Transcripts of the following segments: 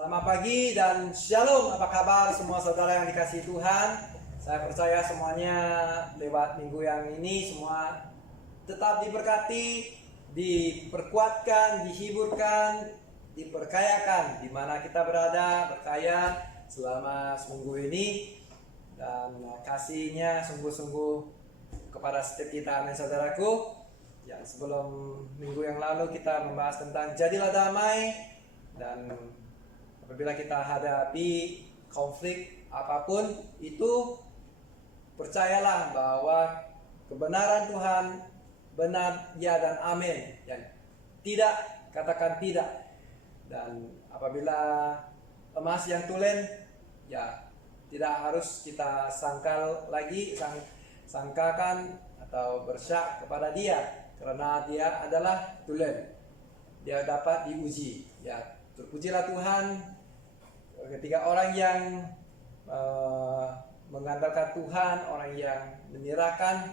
Selamat pagi dan shalom. Apa kabar semua saudara yang dikasihi Tuhan? Saya percaya semuanya lewat minggu yang ini semua tetap diberkati, diperkuatkan, dihiburkan, diperkayakan di mana kita berada, berkaya selama seminggu ini, dan kasihnya sungguh-sungguh kepada setiap kita, amin saudaraku. Yang sebelum minggu yang lalu kita membahas tentang jadilah damai, dan apabila kita hadapi konflik apapun itu, percayalah bahwa kebenaran Tuhan benar, ya dan amin. Yang tidak, katakan tidak. Dan apabila emas yang tulen, ya tidak harus kita sangkakan atau bersyak kepada dia, karena dia adalah tulen. Dia dapat diuji. Ya, terpujilah Tuhan ketika orang yang mengandalkan Tuhan, orang yang menyerahkan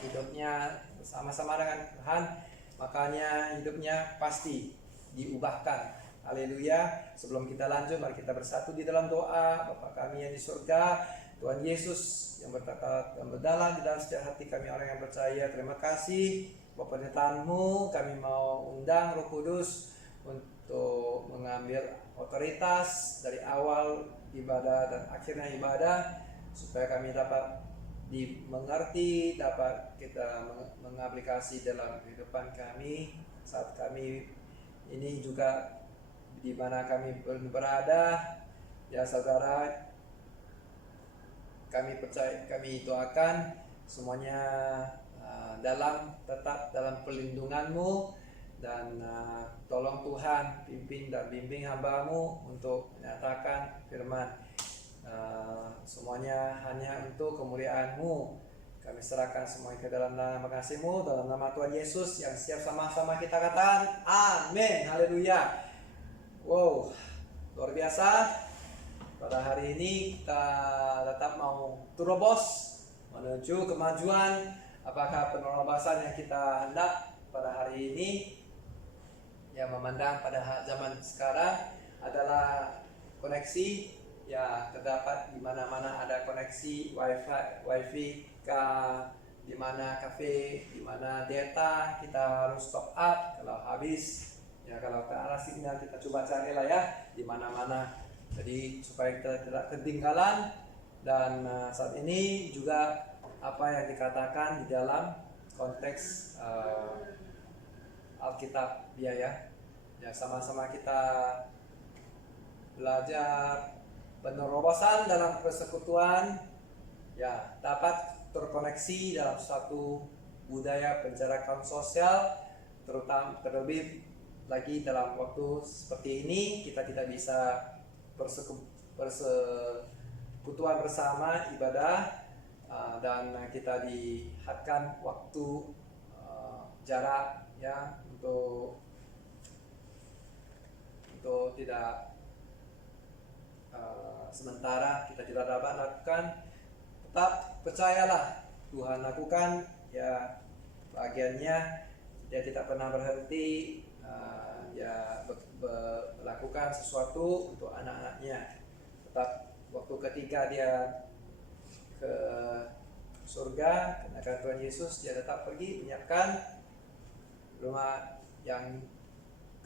hidupnya bersama-sama dengan Tuhan, makanya hidupnya pasti diubahkan. Haleluya. Sebelum kita lanjut, mari kita bersatu di dalam doa. Bapa kami yang di surga, Tuhan Yesus yang berkata dan berdalam di dalam setiap hati kami orang yang percaya, terima kasih buat penyertaan-Mu. Kami mau undang Roh Kudus untuk mengambil otoritas dari awal ibadah dan akhirnya ibadah, supaya kami dapat dimengerti, dapat kita mengaplikasi dalam kehidupan kami saat kami ini juga di mana kami berada. Ya saudara, kami percaya, kami doakan semuanya tetap dalam perlindungan-Mu, dan tolong Tuhan pimpin dan bimbing hamba-Mu untuk menyatakan firman. Semuanya hanya untuk kemuliaan-Mu. Kami serahkan semuanya ke dalam nama kasih-Mu, dalam nama Tuhan Yesus yang siap sama-sama kita katakan amin. Haleluya. Wow, luar biasa. Pada hari ini kita tetap mau terobos menuju kemajuan. Apakah penerobosan yang kita hendak pada hari ini, yang memandang pada zaman sekarang adalah koneksi, ya terdapat di mana-mana ada koneksi wifi di mana kafe, di mana data kita harus top up kalau habis. Ya kalau ke arah signal kita coba cari lah ya di mana-mana. Jadi supaya kita tidak ketinggalan. Dan saat ini juga apa yang dikatakan di dalam konteks Alkitab ya sama-sama kita belajar penerobosan dalam persekutuan, ya dapat terkoneksi dalam suatu budaya pencerahan sosial, terlebih lagi dalam waktu seperti ini kita tidak bisa persekutuan bersama ibadah, dan kita dihadkan waktu jarak ya untuk tidak sementara kita tidak dapat lakukan. Tetap percayalah Tuhan lakukan ya bagiannya. Dia tidak pernah berhenti melakukan sesuatu untuk anak-anaknya. Tetap waktu ketika dia ke surga, karena Tuhan Yesus, dia tetap pergi menyiapkan rumah yang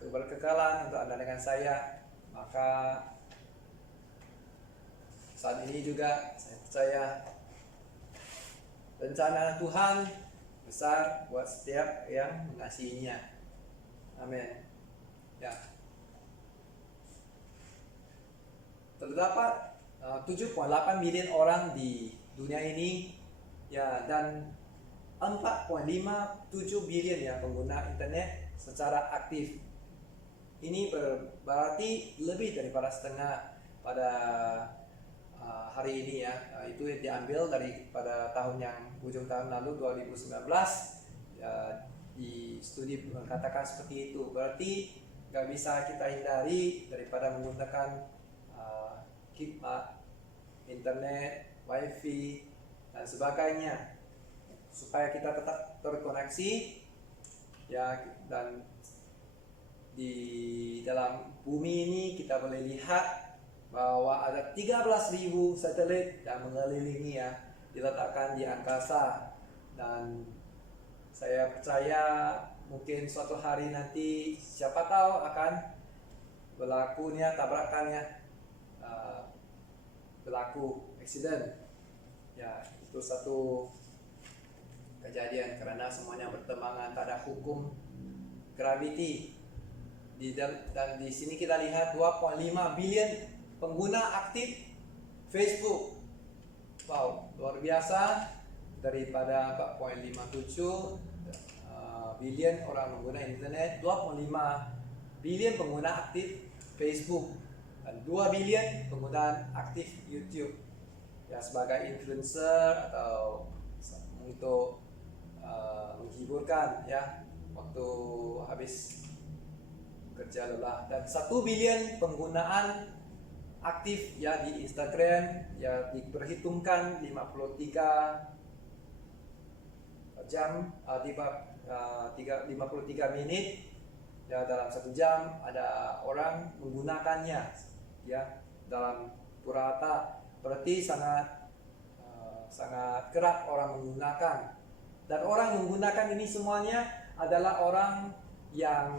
berkekalan untuk Anda dengan saya. Maka saat ini juga saya percaya rencana Tuhan besar buat setiap yang mengasihinya. Amin. Ya. Terdapat 7,8 miliar orang di dunia ini, ya, dan 4,57 bilion ya pengguna internet secara aktif. Ini berarti lebih daripada setengah pada hari ini ya. Itu diambil pada tahun yang ujung tahun lalu 2019 ya, di studi mengatakan seperti itu. Berarti nggak bisa kita hindari daripada menggunakan khidmat internet, wifi dan sebagainya, supaya kita tetap terkoneksi ya, dan di dalam bumi ini kita boleh lihat bahwa ada 13.000 satelit yang mengelilingi ya, diletakkan di angkasa. Dan saya percaya mungkin suatu hari nanti siapa tahu akan berlakunya tabrakannya, berlaku accident ya. Itu satu kejadian karena semuanya bertemangan, tak ada hukum gravity. Dan di sini kita lihat 2,5 billion pengguna aktif Facebook. Wow, luar biasa. Daripada 4,57 billion orang pengguna internet, 2,5 billion pengguna aktif Facebook, dan 2 billion pengguna aktif YouTube ya, sebagai influencer atau untuk menghiburkan ya waktu habis kerja lelah. Dan 1 billion penggunaan aktif ya di Instagram ya, diperhitungkan 53 jam, 53 menit ya, dalam 1 jam ada orang menggunakannya ya dalam purata. Berarti sangat kerap orang menggunakan, dan orang menggunakan ini semuanya adalah orang yang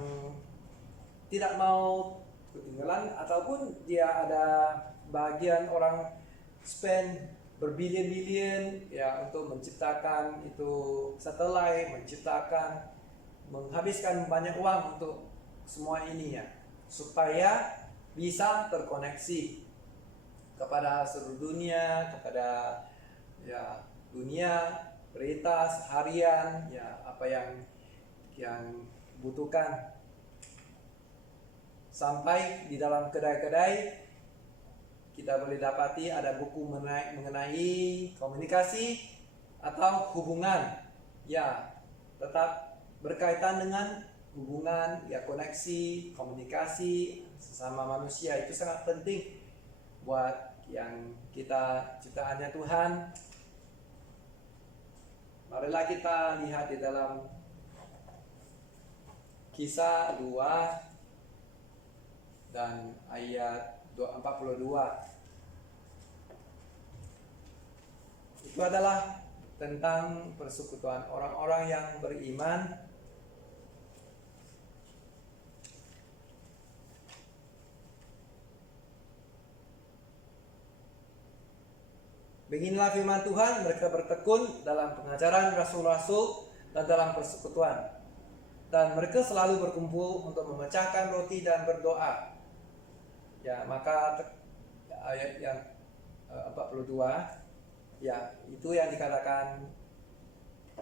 tidak mau ketinggalan, ataupun dia ada bagian orang spend berbilion-bilion ya untuk menciptakan itu satelit, menghabiskan banyak uang untuk semua ini ya, supaya bisa terkoneksi kepada seluruh dunia, kepada ya dunia berita seharian ya, apa yang butuhkan. Sampai di dalam kedai-kedai kita boleh dapati ada buku mengenai komunikasi atau hubungan ya, tetap berkaitan dengan hubungan ya, koneksi, komunikasi sesama manusia. Itu sangat penting buat yang kita ciptaannya Tuhan. Marilah kita lihat di dalam Kisah 2 dan ayat 42. Itu adalah tentang persekutuan orang-orang yang beriman. Beginilah firman Tuhan, mereka bertekun dalam pengajaran rasul-rasul dan dalam persekutuan, dan mereka selalu berkumpul untuk memecahkan roti dan berdoa. Ya, maka ayat yang 42 ya, itu yang dikatakan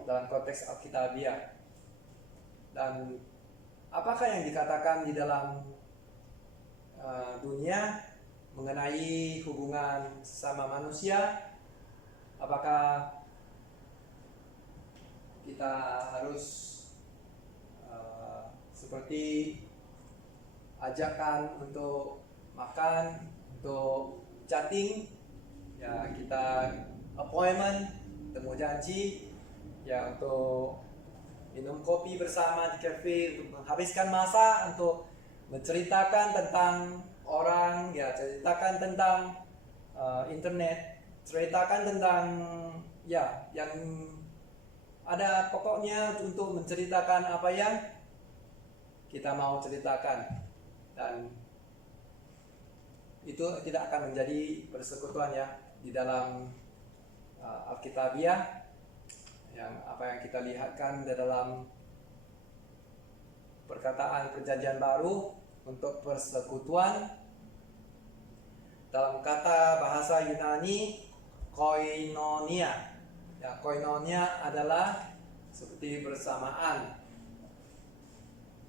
dalam konteks Alkitabiah. Dan apakah yang dikatakan di dalam dunia mengenai hubungan sesama manusia? Apakah kita harus seperti ajakan untuk makan, untuk chatting ya, kita appointment, temu janji ya, untuk minum kopi bersama di cafe, untuk menghabiskan masa untuk menceritakan tentang orang ya, ceritakan tentang internet, ceritakan tentang ya yang ada, pokoknya untuk menceritakan apa yang kita mau ceritakan. Dan itu tidak akan menjadi persekutuan ya di dalam Alkitabiah, yang apa yang kita lihatkan di dalam perkataan Perjanjian Baru untuk persekutuan. Dalam kata bahasa Yunani koinonia ya, koinonia adalah seperti bersamaan.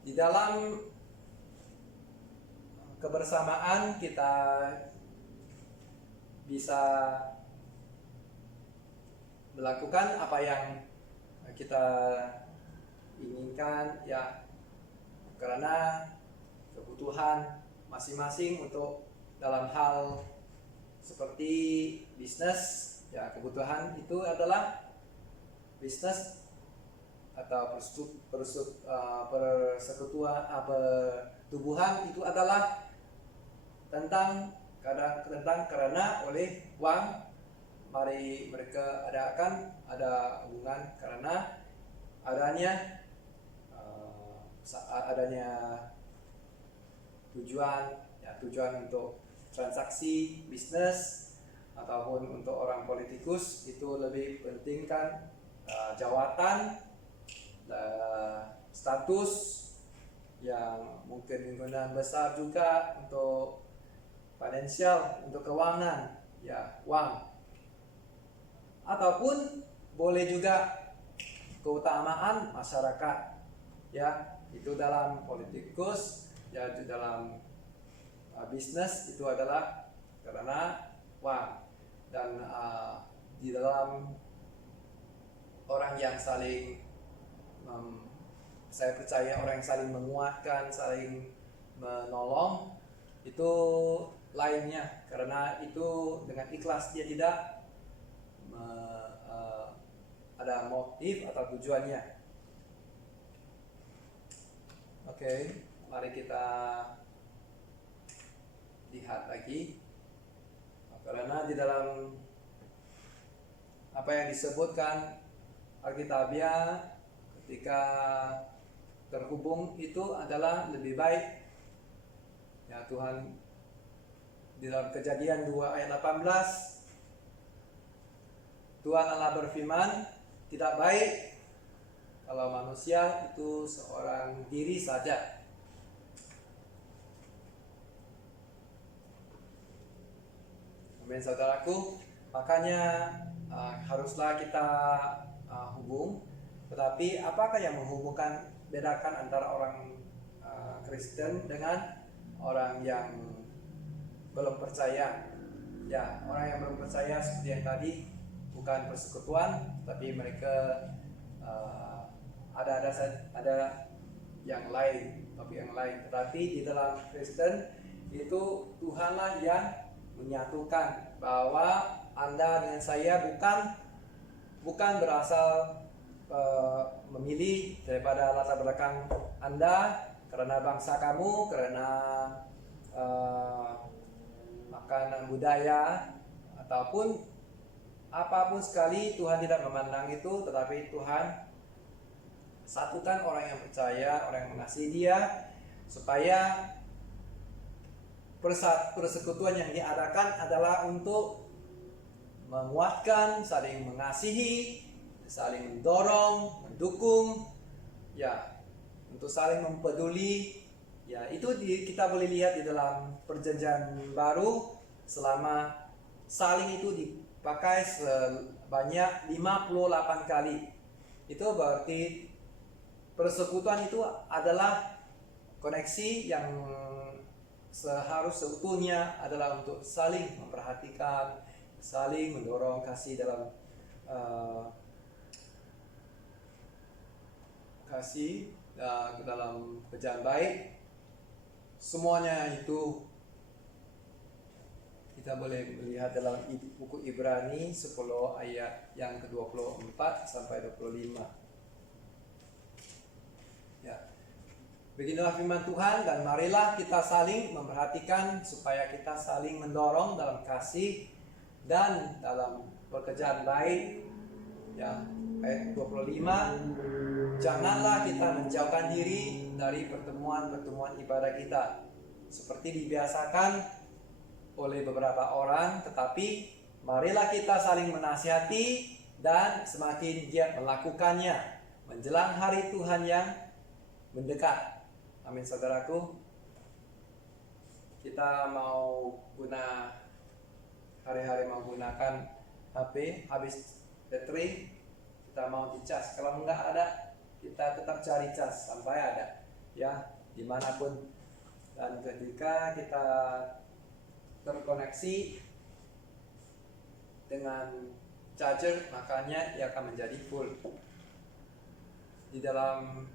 Di dalam kebersamaan kita bisa melakukan apa yang kita inginkan ya, karena kebutuhan masing-masing untuk dalam hal seperti bisnis ya, kebutuhan itu adalah bisnis atau persekutuan pertubuhan itu adalah tentang karena oleh uang. Mari mereka ada hubungan karena adanya tujuan untuk transaksi bisnis ataupun untuk orang politikus itu lebih pentingkan jawatan, status yang mungkin menggunakan besar juga untuk finansial, untuk keuangan, ya uang, ataupun boleh juga keutamaan masyarakat, ya itu dalam politikus, ya itu dalam bisnis itu adalah karena uang. Dan di dalam orang yang saling saya percaya orang yang saling menguatkan, saling menolong itu lainnya, karena itu dengan ikhlas, dia tidak ada motif atau tujuannya. Oke, mari kita lihat lagi, karena di dalam apa yang disebutkan Alkitabiah ketika terhubung itu adalah lebih baik, ya Tuhan di dalam Kejadian 2 ayat 18 Tuhan Allah berfirman, tidak baik kalau manusia itu seorang diri saja. Amin saudaraku, makanya haruslah kita hubung. Tetapi apakah yang bedakan antara orang Kristen dengan orang yang belum percaya? Ya, orang yang belum percaya seperti yang tadi, bukan persekutuan, tapi mereka ada yang lain, topik yang lain. Tetapi di dalam Kristen itu Tuhanlah yang menyatukan bahwa Anda dengan saya bukan berasal memilih daripada latar belakang Anda, karena bangsa kamu, karena makanan budaya ataupun apapun sekali. Tuhan tidak memandang itu, tetapi Tuhan satukan orang yang percaya, orang yang mengasihi Dia, supaya persekutuan yang diadakan adalah untuk menguatkan, saling mengasihi, saling mendorong, mendukung, ya, untuk saling mempeduli. Ya, itu kita boleh lihat di dalam Perjanjian Baru, selama saling itu dipakai sebanyak 58 kali. Itu berarti persekutuan itu adalah koneksi yang seutuhnya adalah untuk saling memperhatikan, saling mendorong kasih dalam dalam kerjaan baik. Semuanya itu kita boleh melihat dalam buku Ibrani 10 ayat yang ke-24 sampai 25. Ya. Beginilah firman Tuhan, dan marilah kita saling memperhatikan supaya kita saling mendorong dalam kasih dan dalam pekerjaan baik. Ya, ayat 25, janganlah kita menjauhkan diri dari pertemuan-pertemuan ibadah kita seperti dibiasakan oleh beberapa orang, tetapi marilah kita saling menasihati dan semakin giat melakukannya menjelang hari Tuhan yang mendekat. Amin saudaraku, kita hari-hari mau gunakan HP, habis baterai kita mau dicas. Kalau enggak ada, kita tetap cari cas sampai ada, ya, dimanapun. Dan ketika kita terkoneksi dengan charger, makanya ia akan menjadi full. Di dalam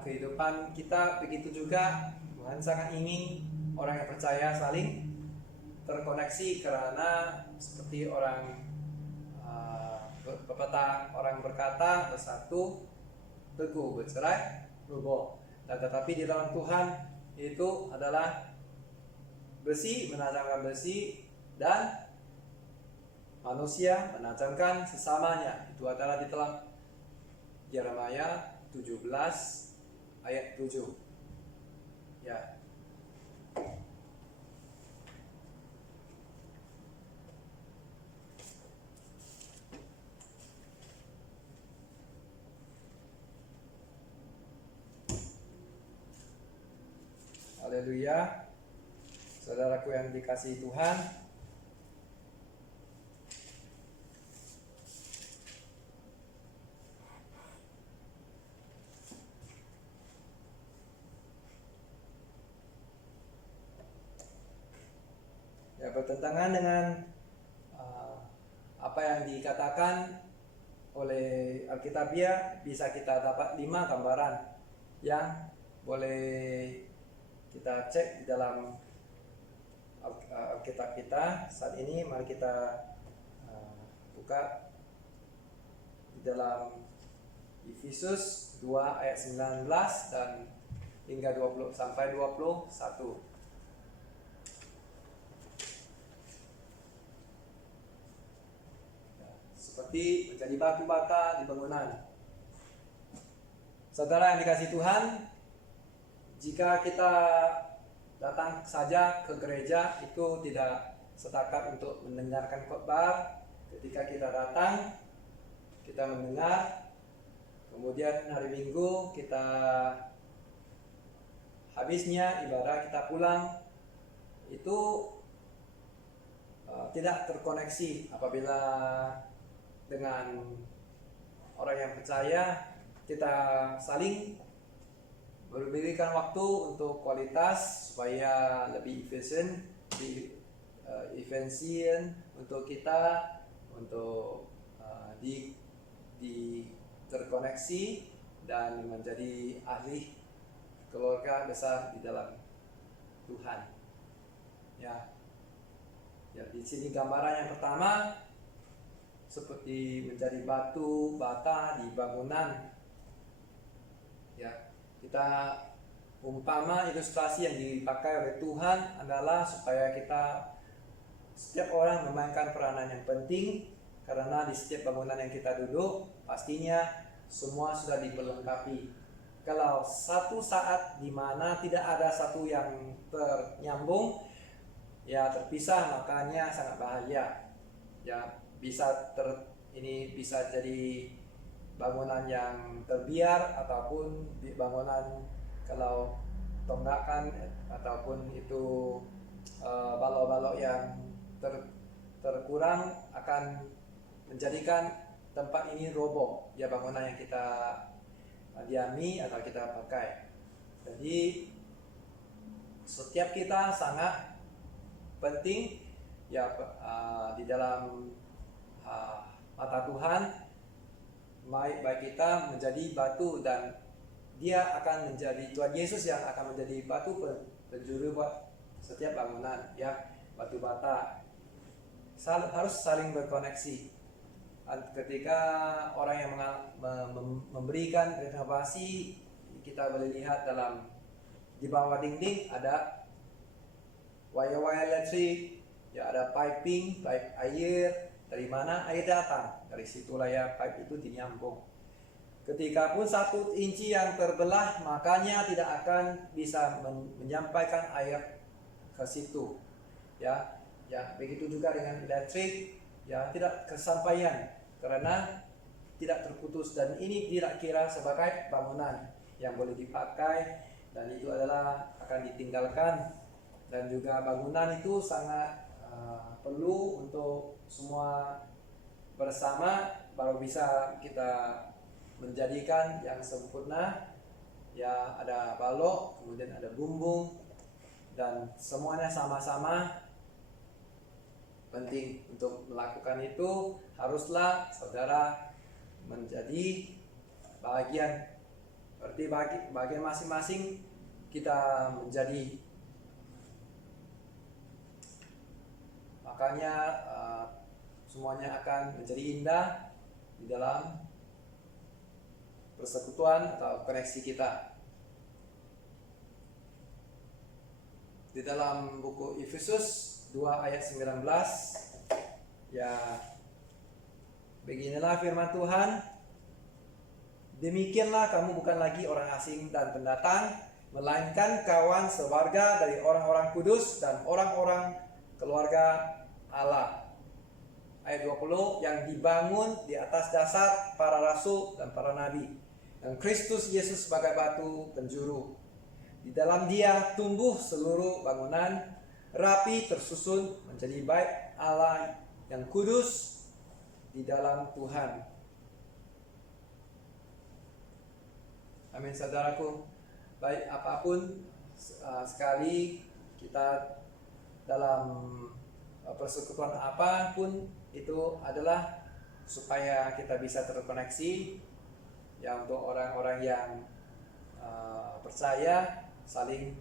kehidupan kita begitu juga. Tuhan sangat ingin orang yang percaya saling terkoneksi, karena seperti orang pepatah orang berkata, bersatu teguh, bercerai roboh. Dan tetapi di dalam Tuhan itu adalah besi menajamkan besi, dan manusia menajamkan sesamanya. Itu adalah di dalam Yeremia 17 ayat 7. Ya. Haleluya. Saudaraku yang dikasihi Tuhan, ya, bertentangan dengan apa yang dikatakan oleh Alkitabiah, bisa kita dapat 5 gambaran yang boleh kita cek di dalam Alkitab kita saat ini. Mari kita buka di dalam Efesus 2 ayat 19 dan hingga 20 sampai 21. Seperti menjadi batu bata di bangunan. Saudara yang dikasihi Tuhan, jika kita datang saja ke gereja itu tidak setakat untuk mendengarkan khotbah. Ketika kita datang, kita mendengar, kemudian hari Minggu kita habisnya ibadah kita pulang, itu tidak terkoneksi. Apabila dengan orang yang percaya, kita saling memberikan waktu untuk kualitas supaya lebih efisien untuk kita, untuk terkoneksi dan menjadi ahli keluarga besar di dalam Tuhan. Ya, di sini gambaran yang pertama seperti menjadi batu bata di bangunan. Ya, kita umpama ilustrasi yang dipakai oleh Tuhan adalah supaya kita setiap orang memainkan peranan yang penting, karena di setiap bangunan yang kita duduk pastinya semua sudah diperlengkapi. Kalau satu saat di mana tidak ada satu yang ternyambung, ya terpisah, makanya sangat bahaya. Ya, ini bisa jadi bangunan yang terbiar ataupun bangunan kalau tonggakan ataupun itu balok-balok yang terkurang akan menjadikan tempat ini roboh, ya, bangunan yang kita diami atau kita pakai. Jadi setiap kita sangat penting, ya, di dalam mata Tuhan. Baik kita menjadi batu, dan dia akan menjadi Tuhan Yesus yang akan menjadi batu penjuru buat setiap bangunan, ya, batu bata. Harus saling berkoneksi. Ketika orang yang memberikan renovasi, kita boleh lihat di bawah dinding ada wire-wire elektrik, ya, ada pipe air. Dari mana air datang? Dari situlah ya pipe itu dinyambung. Ketika pun 1 inci yang terbelah, makanya tidak akan bisa menyampaikan air ke situ. Ya, begitu juga dengan elektrik, ya, tidak kesampaian karena tidak terputus, dan ini tidak kira sebagai bangunan yang boleh dipakai, dan itu adalah akan ditinggalkan. Dan juga bangunan itu sangat perlu untuk semua bersama baru bisa kita menjadikan yang sempurna. Ya, ada balok, kemudian ada bumbung, dan semuanya sama-sama penting. Untuk melakukan itu haruslah saudara menjadi bagian, berarti bagian masing-masing kita menjadi. Makanya semuanya akan menjadi indah di dalam persekutuan atau koneksi kita. Di dalam buku Efesus 2 ayat 19, ya, beginilah firman Tuhan, demikianlah kamu bukan lagi orang asing dan pendatang, melainkan kawan sewarga dari orang-orang kudus dan orang-orang keluarga Allah. Ayat 20, yang dibangun di atas dasar para rasul dan para nabi, dan Kristus Yesus sebagai batu penjuru. Di dalam Dia tumbuh seluruh bangunan, rapi tersusun menjadi bait Allah yang kudus di dalam Tuhan. Amin, saudaraku. Baik apapun sekali kita dalam persekutuan apapun itu adalah supaya kita bisa terkoneksi, ya, untuk orang-orang yang percaya, saling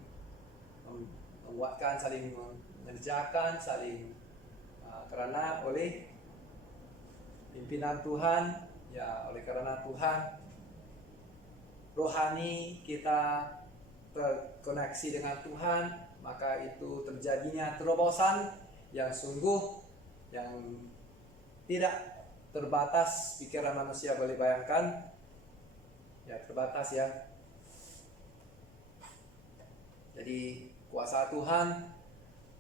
menguatkan, saling mengerjakan, saling karena oleh pimpinan Tuhan, ya, oleh karena Tuhan rohani kita terkoneksi dengan Tuhan, maka itu terjadinya terobosan yang sungguh, yang tidak terbatas pikiran manusia boleh bayangkan, ya, terbatas, ya. Jadi kuasa Tuhan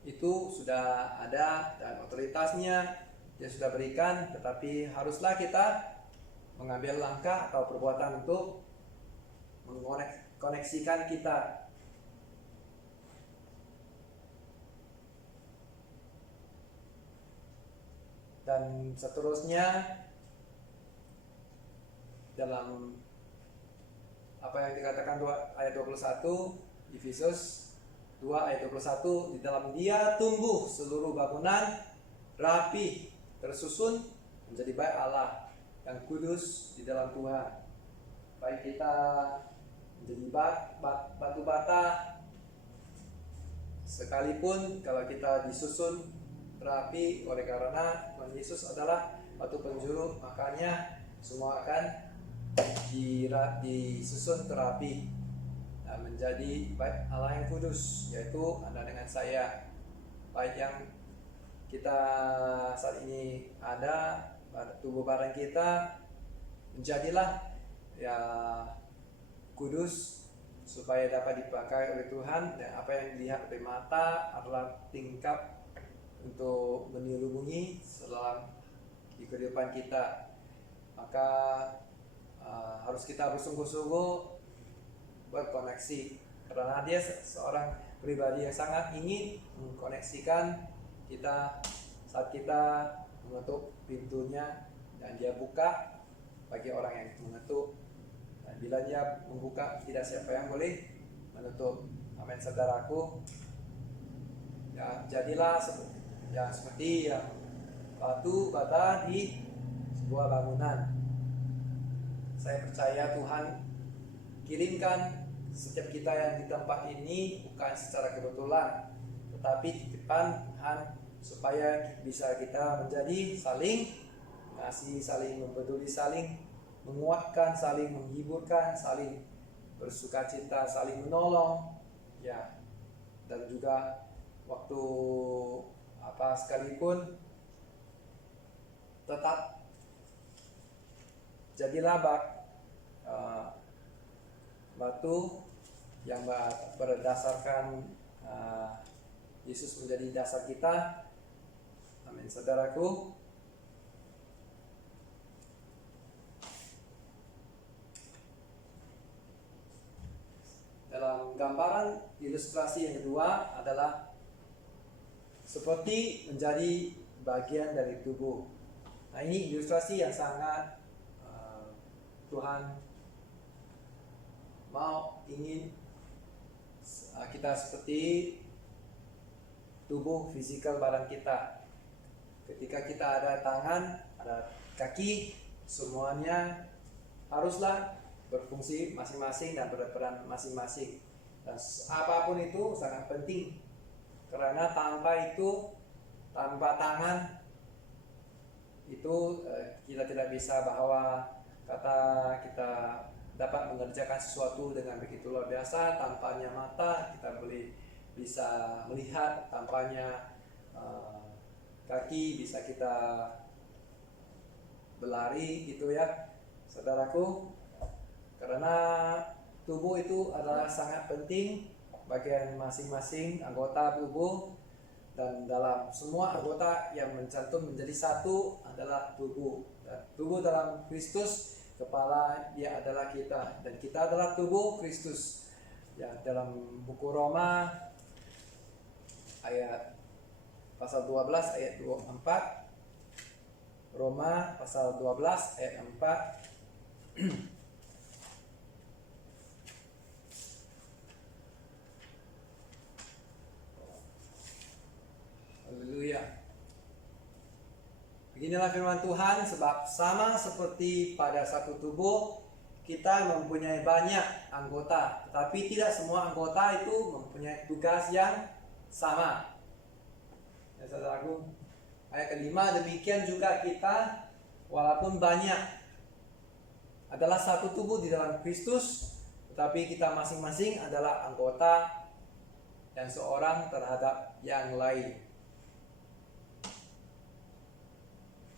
itu sudah ada dan otoritasnya Dia sudah berikan, tetapi haruslah kita mengambil langkah atau perbuatan untuk mengkoneksikan kita. Dan seterusnya dalam apa yang dikatakan ayat 21, Efesus 2 ayat 21, di dalam Dia tumbuh seluruh bangunan, rapi tersusun menjadi bait Allah yang kudus di dalam Tuhan. Baik kita menjadi batu bata, sekalipun kalau kita disusun rapi oleh karena Tuhan Yesus adalah batu penjuru, makanya semua akan disusun terapi dan menjadi bait Allah yang kudus, yaitu Anda dengan saya. Bait yang kita saat ini ada, tubuh badan kita, menjadilah, ya, kudus supaya dapat dipakai oleh Tuhan, dan apa yang dilihat oleh mata adalah tingkap untuk menyeluruhi dalam di kehidupan kita. Maka harus kita bersungguh-sungguh berkoneksi, karena Dia seorang pribadi yang sangat ingin mengkoneksikan kita saat kita mengetuk pintunya, dan Dia buka bagi orang yang mengetuk, dan bila Dia membuka, tidak siapa yang boleh menutup. Amin, saudaraku. Ya, jadilah seperti yang batu bata di sebuah bangunan. Saya percaya Tuhan kirimkan setiap kita yang di tempat ini bukan secara kebetulan, tetapi titipan Tuhan supaya bisa kita menjadi saling mengasihi, saling mempeduli, saling menguatkan, saling menghiburkan, saling bersukacita, saling menolong, ya. Dan juga waktu apa sekalipun tetap jadilah batu yang berdasarkan Yesus menjadi dasar kita. Amin, saudaraku. Dalam gambaran ilustrasi yang kedua adalah seperti menjadi bagian dari tubuh. Nah, ini ilustrasi yang sangat Tuhan ingin kita seperti tubuh fisikal badan kita. Ketika kita ada tangan, ada kaki, semuanya haruslah berfungsi masing-masing dan berperan masing-masing. Dan apapun itu sangat penting, karena tanpa tangan itu kita tidak bisa bahwa kata kita dapat mengerjakan sesuatu dengan begitu luar biasa. Tanpanya mata kita boleh bisa melihat, tanpanya kaki bisa kita berlari gitu ya saudaraku. Karena tubuh itu adalah sangat penting, bagian masing-masing anggota tubuh, dan dalam semua anggota yang mencantum menjadi satu adalah tubuh. Dan tubuh dalam Kristus, kepala dia adalah kita, dan kita adalah tubuh Kristus. Ya, dalam buku Roma ayat pasal 12 ayat 24, Roma pasal 12 ayat 4. Haleluya. Beginilah firman Tuhan, sebab sama seperti pada satu tubuh kita mempunyai banyak anggota, tetapi tidak semua anggota itu mempunyai tugas yang sama. Ya saudaraku, ayat kelima, demikian juga kita walaupun banyak adalah satu tubuh di dalam Kristus, tetapi kita masing-masing adalah anggota yang seorang terhadap yang lain.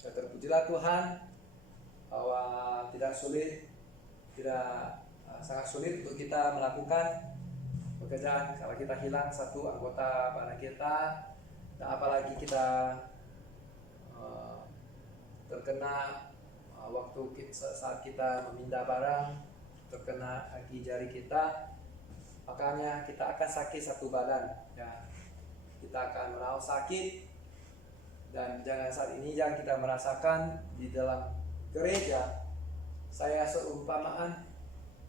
Terpujilah Tuhan bahwa tidak sangat sulit untuk kita melakukan pekerjaan kalau kita hilang satu anggota badan kita, dan apalagi kita terkena saat kita memindah barang, terkena kaki jari kita, makanya kita akan sakit satu badan ya. Kita akan merawat sakit, dan saat ini jangan kita merasakan di dalam gereja. Saya seumpamaan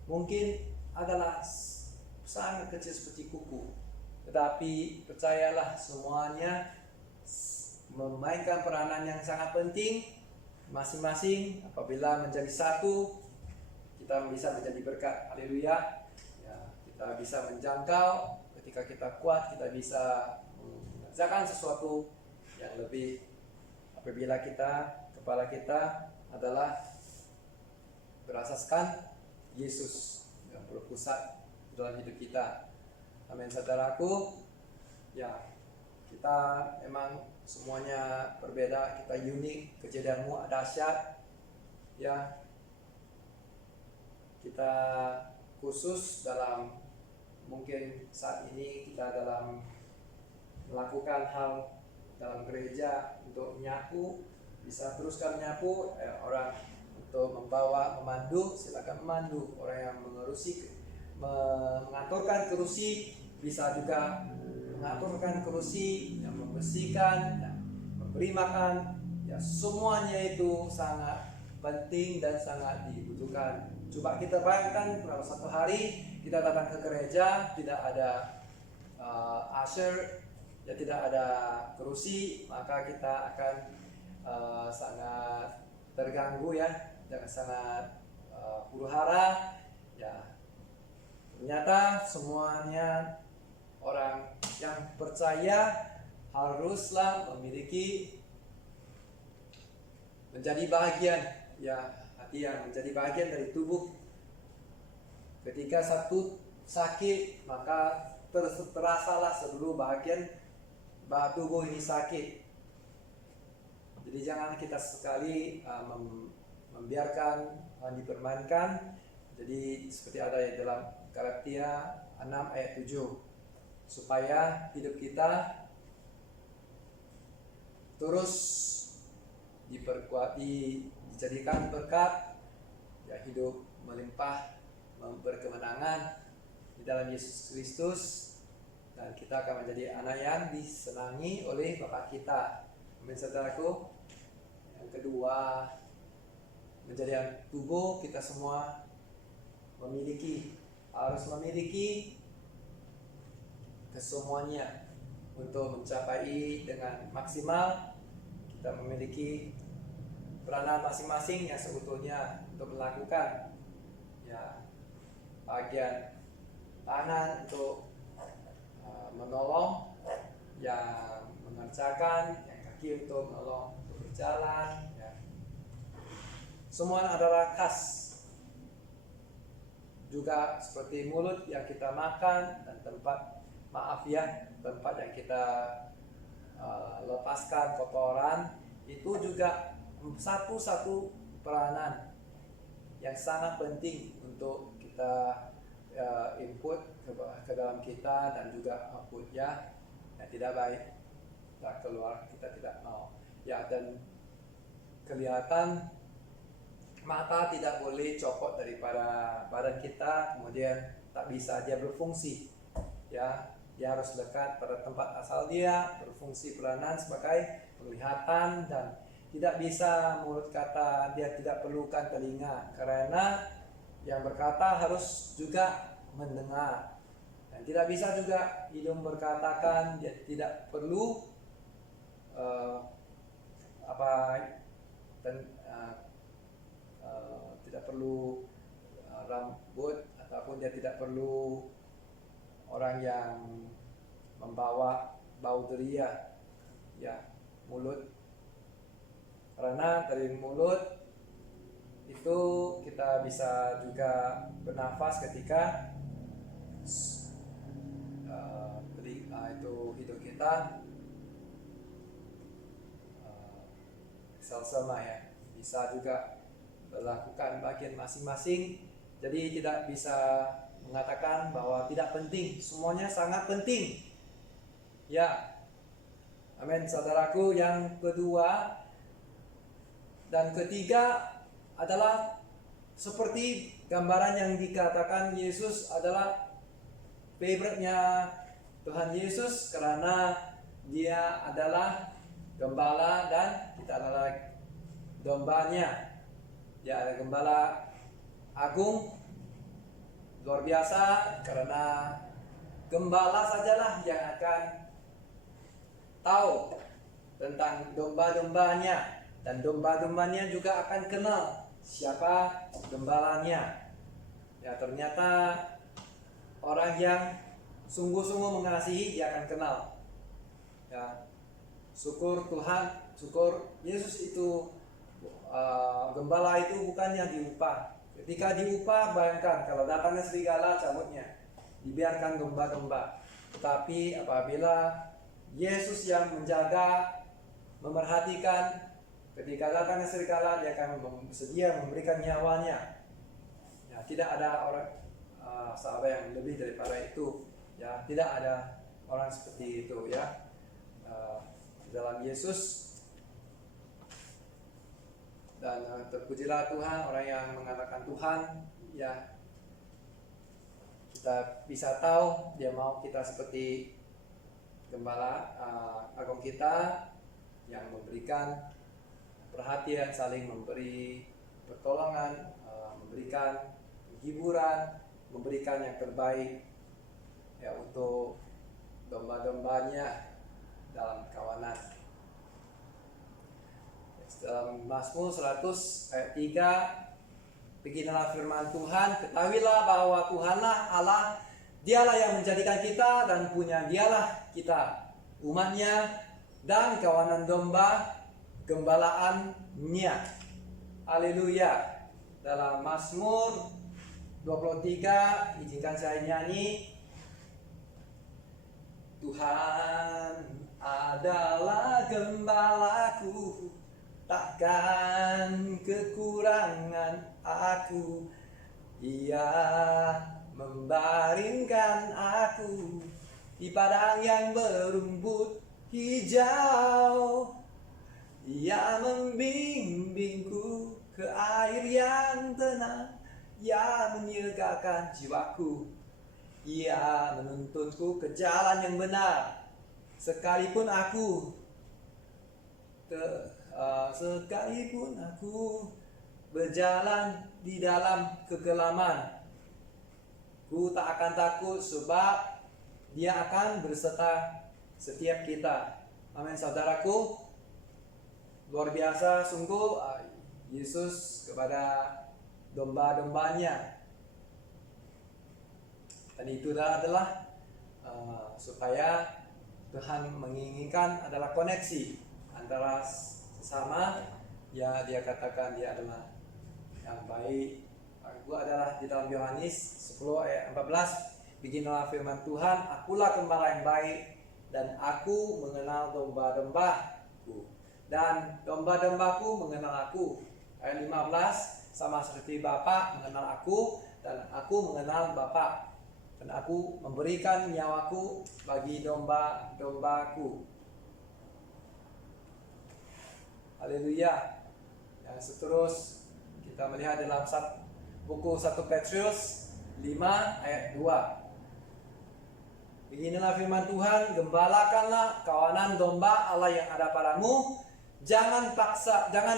mungkin adalah sangat kecil seperti kuku, tetapi percayalah semuanya memainkan peranan yang sangat penting. Masing-masing apabila menjadi satu, kita bisa menjadi berkat. Haleluya ya, kita bisa menjangkau. Ketika kita kuat, kita bisa mengerjakan sesuatu yang lebih apabila kepala kita adalah berasaskan Yesus yang berpusat dalam hidup kita. Amin saudaraku. Ya, kita memang semuanya berbeda, kita unik, kejadianmu dahsyat ya. Kita khusus dalam mungkin saat ini kita dalam melakukan hal dalam gereja untuk menyapu, bisa teruskan menyapu. Orang untuk memandu, silakan memandu. Orang yang mengaturkan kerusi bisa juga mengaturkan kerusi, yang membersihkan, yang memberi makan, ya semuanya itu sangat penting dan sangat dibutuhkan. Coba kita bayangkan kalau satu hari kita datang ke gereja tidak ada usher, ya tidak ada kerusi, maka kita akan sangat terganggu ya, dan sangat huru hara ya. Ternyata semuanya orang yang percaya haruslah memiliki menjadi bagian ya, hati yang menjadi bagian dari tubuh. Ketika satu sakit, maka terasalah seluruh bagian tubuh ini sakit. Jadi jangan kita sekali membiarkan dipermainkan. Jadi seperti ada di dalam Galatia 6 ayat 7, supaya hidup kita terus diperkuati, dijadikan berkat ya, hidup melimpah, berkemenangan di dalam Yesus Kristus, dan kita akan menjadi anak yang disenangi oleh Bapa kita. Amin saudaraku. Yang kedua, menjadi tubuh, kita semua harus memiliki kesemuanya untuk mencapai dengan maksimal. Kita memiliki peranan masing-masing yang sebetulnya untuk melakukan ya, bagian tangan untuk menolong, yang mengerjakan, yang kaki untuk menolong untuk berjalan ya. semua adalah khas. Juga seperti mulut yang kita makan dan tempat tempat yang kita lepaskan kotoran, itu juga satu peranan yang sangat penting untuk kita input ke dalam kita dan juga output ya, yang tidak baik kita keluar, kita tidak mau ya. Dan kelihatan mata tidak boleh copot daripada badan kita, kemudian tak bisa dia berfungsi ya. Dia harus lekat pada tempat asal dia, berfungsi peranan sebagai penglihatan, dan tidak bisa mulut kata, dia tidak perlukan telinga, karena yang berkata harus juga mendengar. Dan tidak bisa juga hidung berkatakan, dia tidak perlu tidak perlu rambut, ataupun dia tidak perlu orang yang membawa bau deria ya, mulut. Karena dari mulut itu kita bisa juga bernafas ketika itu hidung kita selsema ya, bisa juga melakukan bagian masing-masing. Jadi tidak bisa mengatakan bahwa tidak penting, semuanya sangat penting ya. Amin saudaraku. Yang kedua dan ketiga adalah seperti gambaran yang dikatakan Yesus adalah favorite-nya Tuhan Yesus, karena dia adalah gembala dan kita adalah dombanya. Dia ada gembala agung luar biasa, karena gembala sajalah yang akan tahu tentang domba-dombanya, dan domba-dombanya juga akan kenal siapa gembalanya. Ya, ternyata orang yang sungguh-sungguh mengasihi dia akan kenal ya. Syukur Tuhan, syukur Yesus itu gembala itu bukannya diupah. Ketika diupah, bayangkan kalau datangnya serigala, cabutnya, dibiarkan domba-domba. Tetapi apabila Yesus yang menjaga, memerhatikan, ketika datangnya serigala, dia akan bersedia memberikan nyawanya ya. Tidak ada orang sahabat yang lebih daripada itu ya, tidak ada orang seperti itu ya dalam Yesus. Dan terpujilah Tuhan, orang yang mengatakan Tuhan ya, kita bisa tahu dia mau kita seperti gembala agung kita yang memberikan perhatian, saling memberi pertolongan, memberikan hiburan, memberikan yang terbaik ya untuk domba-dombanya dalam kawanan. Dalam Mazmur 100 ayat 3, beginilah firman Tuhan, ketahuilah bahwa Tuhanlah Allah, dialah yang menjadikan kita dan punya dialah kita, umatnya dan kawanan domba gembalaannya. Haleluya. Dalam Mazmur 23, izinkan saya nyanyi. Tuhan adalah gembalaku, takkan kekurangan aku. Ia membaringkan aku di padang yang berumput hijau. Ia membimbingku ke air yang tenang. Ia menyegarkan jiwaku. Ia menuntunku ke jalan yang benar, sekalipun aku berjalan di dalam kegelaman. Ku tak akan takut, sebab Dia akan berserta setiap kita. Amin saudaraku. Luar biasa sungguh Yesus kepada domba-dombanya. Dan itu adalah supaya Tuhan menginginkan adalah koneksi antara sesama ya. Dia katakan dia adalah yang baik. Aku adalah di dalam Yohanes 10 ayat 14, beginilah firman Tuhan, akulah gembala yang baik dan aku mengenal domba-dombaku dan domba-dombaku mengenal aku. Ayat 15, sama seperti Bapa mengenal aku dan aku mengenal Bapa, dan aku memberikan nyawaku bagi domba-dombaku. Haleluya. Yang seterus kita melihat dalam buku 1 Petrus 5 ayat 2. Beginilah firman Tuhan, gembalakanlah kawanan domba Allah yang ada padamu, jangan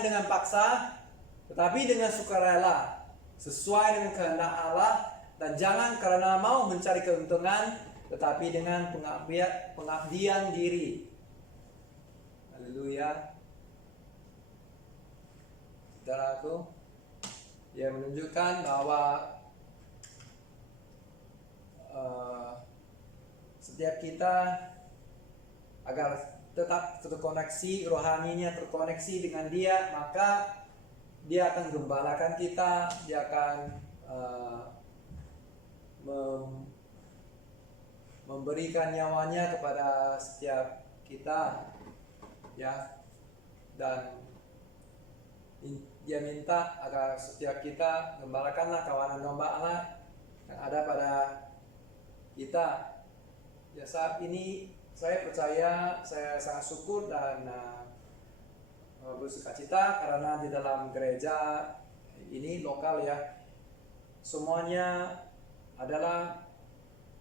dengan paksa, tetapi dengan sukarela, sesuai dengan kehendak Allah, dan jangan karena mau mencari keuntungan, tetapi dengan pengabdian diri. Haleluya. Saudaraku, dia menunjukkan bahwa setiap kita agar tetap terkoneksi, rohaninya terkoneksi dengan Dia, maka Dia akan gembalakan kita, Dia akan memberikan nyawanya kepada setiap kita, ya. Dan Dia minta agar setiap kita gembalakanlah kawanan domba Allah yang ada pada kita. Ya, saat ini saya percaya, saya sangat syukur dan bersukacita karena di dalam gereja ini lokal, ya, semuanya adalah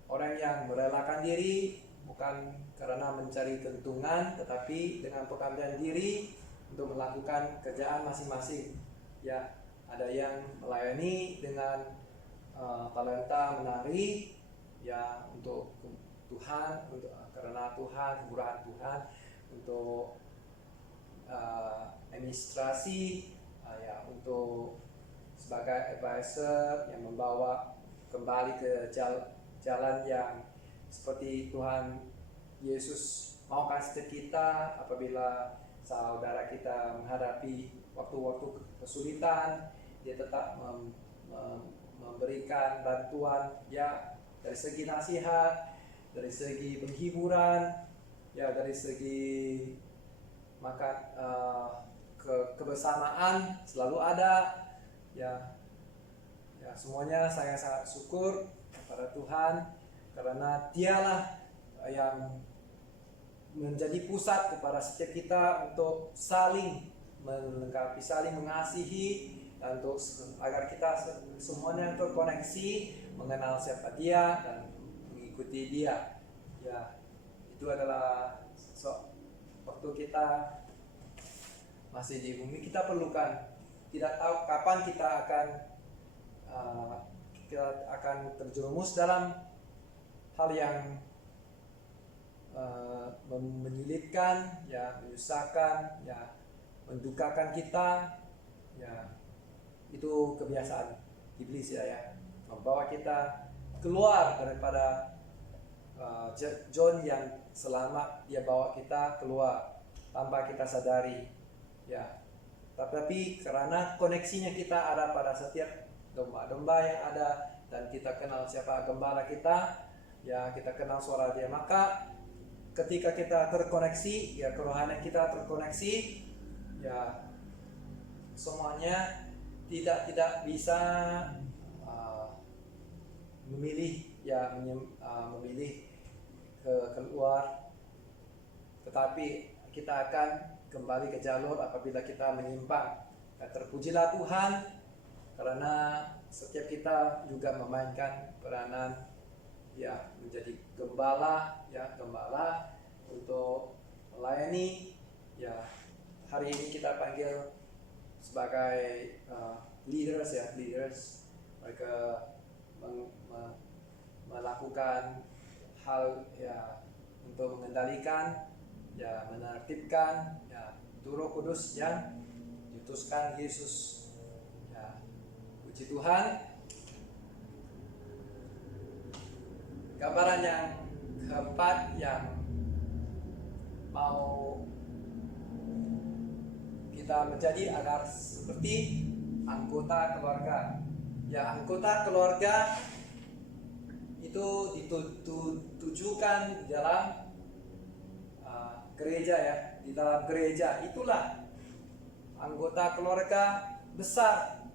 orang yang merelakan diri bukan karena mencari keuntungan, tetapi dengan pengabdian diri untuk melakukan kerjaan masing-masing. Ya, ada yang melayani dengan talenta menari, ya, untuk Tuhan, untuk karena Tuhan, kemurahan Tuhan, untuk administrasi, ya, untuk sebagai advisor yang membawa kembali ke jalan yang seperti Tuhan Yesus maukan setiap kita. Apabila saudara kita menghadapi waktu-waktu kesulitan, Dia tetap memberikan bantuan, ya, dari segi nasihat, dari segi penghiburan, ya, dari segi makan, kebersamaan selalu ada, ya. Ya, semuanya saya sangat syukur kepada Tuhan karena Dialah yang menjadi pusat kepada setiap kita untuk saling melengkapi, saling mengasihi, dan untuk agar kita semuanya terkoneksi mengenal siapa Dia dan mengikuti Dia. Ya, itu adalah waktu kita masih di bumi, kita perlukan. Tidak tahu kapan kita akan terjerumus dalam hal yang menyulitkan, ya, menyusahkan, ya, mendukakan kita, ya. Itu kebiasaan iblis, ya, membawa kita keluar daripada zona yang selamat. Dia bawa kita keluar tanpa kita sadari, ya. Tapi karena koneksinya kita ada pada setiap domba-domba yang ada, dan kita kenal siapa gembala kita, ya, kita kenal suara Dia, maka ketika kita terkoneksi, ya, kerohanian kita terkoneksi, ya, semuanya tidak bisa memilih, ya, memilih keluar, tetapi kita akan kembali ke jalur apabila kita menyimpang. Ya, terpujilah Tuhan karena setiap kita juga memainkan peranan, ya, menjadi gembala, ya, gembala untuk melayani. Ya, hari ini kita panggil sebagai leaders, ya, mereka melakukan hal, ya, untuk mengendalikan, ya, menertibkan, ya, Roh Kudus yang diutuskan Yesus. Ya, puji Tuhan. Gambaran yang keempat yang mau kita menjadi agar seperti anggota keluarga. Ya, anggota keluarga itu ditujukan di dalam gereja ya, di dalam gereja itulah anggota keluarga besar.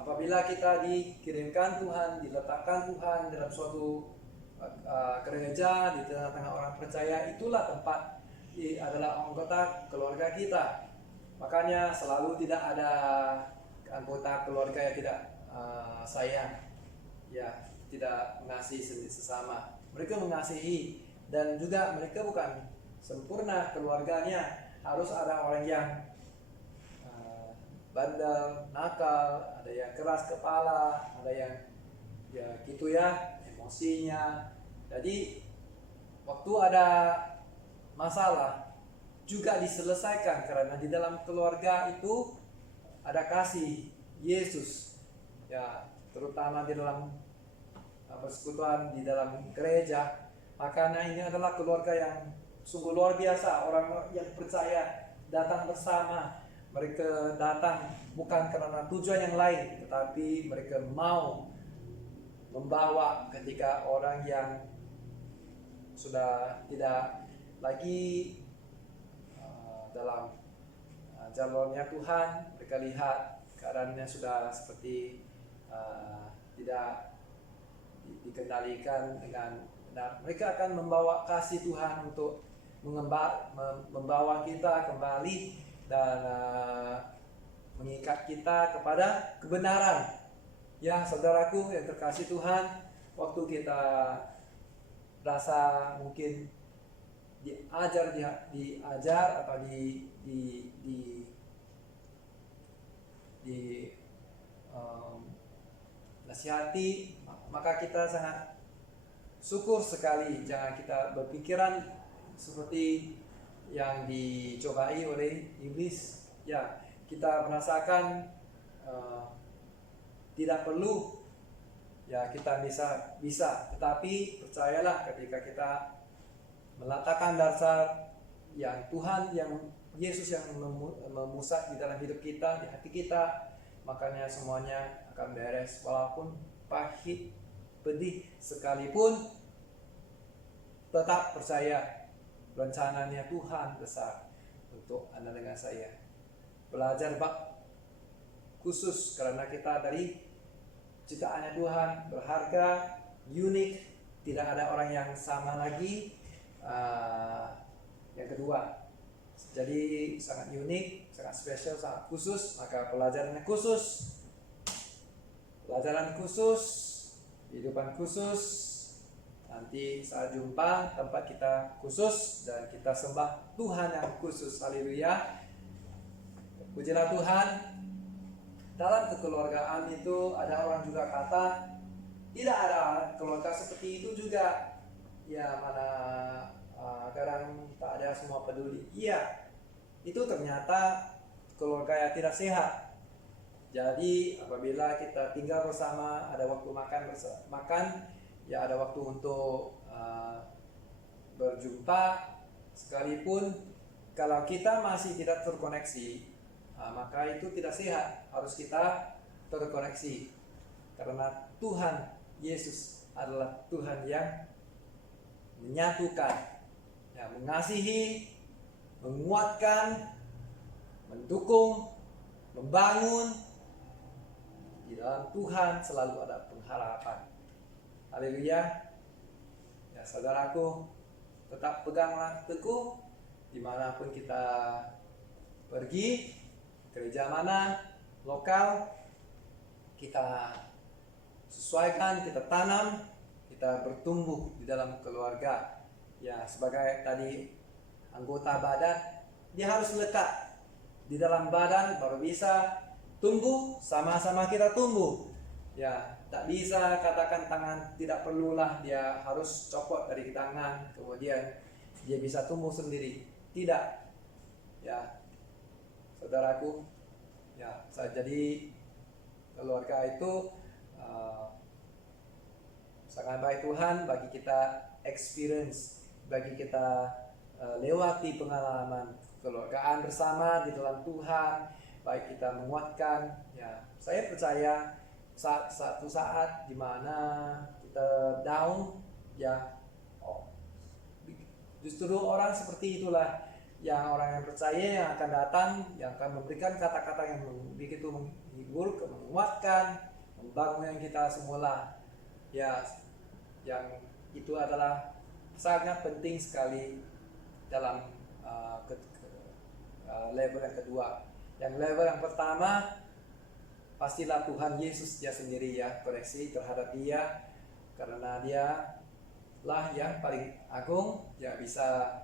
Apabila kita dikirimkan Tuhan, diletakkan Tuhan dalam suatu gereja di tengah-tengah orang percaya, itulah tempat adalah anggota keluarga kita. Makanya selalu tidak ada anggota keluarga yang tidak sayang, ya, tidak mengasihi sesama. Mereka mengasihi, dan juga mereka bukan sempurna keluarganya. Harus ada orang yang bandel, nakal, ada yang keras kepala, ada yang ya gitu ya, emosinya. Jadi waktu ada masalah juga diselesaikan, karena di dalam keluarga itu ada kasih Yesus ya, terutama di dalam persekutuan di dalam gereja. Makanya ini adalah keluarga yang sungguh luar biasa. Orang yang percaya datang bersama. Mereka datang bukan karena tujuan yang lain, tetapi mereka mau membawa ketika orang yang sudah tidak lagi dalam jalurnya Tuhan. Mereka lihat keadaannya sudah seperti tidak dikendalikan dengan benar. Mereka akan membawa kasih Tuhan untuk membawa kita kembali dan mengikat kita kepada kebenaran. Ya, saudaraku yang terkasih Tuhan, waktu kita rasa mungkin diajar atau nasihati, maka kita sangat syukur sekali. Jangan kita berpikiran seperti yang dicobai oleh iblis. Ya, kita merasakan tidak perlu ya kita bisa, tetapi percayalah ketika kita meletakkan dasar yang Tuhan, yang Yesus yang memusat di dalam hidup kita, di hati kita, makanya semuanya akan beres. Walaupun pahit, pedih sekalipun, tetap percaya rencananya Tuhan besar untuk Anda dengan saya. Belajar bab khusus karena kita dari ciptaannya Tuhan, berharga, unik, tidak ada orang yang sama lagi. Yang kedua, jadi sangat unik, sangat spesial, sangat khusus. Maka pelajaran khusus, kehidupan khusus. Nanti saat jumpa tempat kita khusus dan kita sembah Tuhan yang khusus. Haleluya. Pujilah Tuhan. Dalam kekeluargaan itu ada orang juga kata tidak ada keluarga seperti itu juga. Ya, mana kadang tak ada semua peduli. Iya, itu ternyata keluarga yang tidak sehat. Jadi apabila kita tinggal bersama, ada waktu makan, ya ada waktu untuk berjumpa, sekalipun kalau kita masih tidak terkoneksi, maka itu tidak sehat. Harus kita terkoneksi, karena Tuhan Yesus adalah Tuhan yang menyatukan, yang mengasihi, menguatkan, mendukung, membangun. Di dalam Tuhan selalu ada pengharapan. Haleluya. Ya, saudaraku, tetap peganglah teguh dimanapun kita pergi, gereja mana, lokal, kita sesuaikan, kita tanam, kita bertumbuh di dalam keluarga. Ya, sebagai tadi anggota badan, dia harus lekat di dalam badan baru bisa tumbuh, sama-sama kita tumbuh. Ya, tak bisa katakan tangan tidak perlulah dia harus copot dari tangan kemudian dia bisa tumbuh sendiri. Tidak. Ya, saudaraku, ya, jadi keluarga itu sangat baik Tuhan bagi kita experience, bagi kita lewati pengalaman kekeluargaan bersama di dalam Tuhan, baik kita menguatkan. Ya, saya percaya satu saat di mana kita down, ya, justru orang seperti itulah yang orang yang percaya yang akan datang, yang akan memberikan kata-kata yang begitu menghibur, menguatkan, membangun kita semula. Ya, yang itu adalah sangat penting sekali dalam level yang kedua. Yang level yang pertama, pastilah Tuhan Yesus dia sendiri, ya, koreksi terhadap dia, karena dia lah yang paling agung, ya, bisa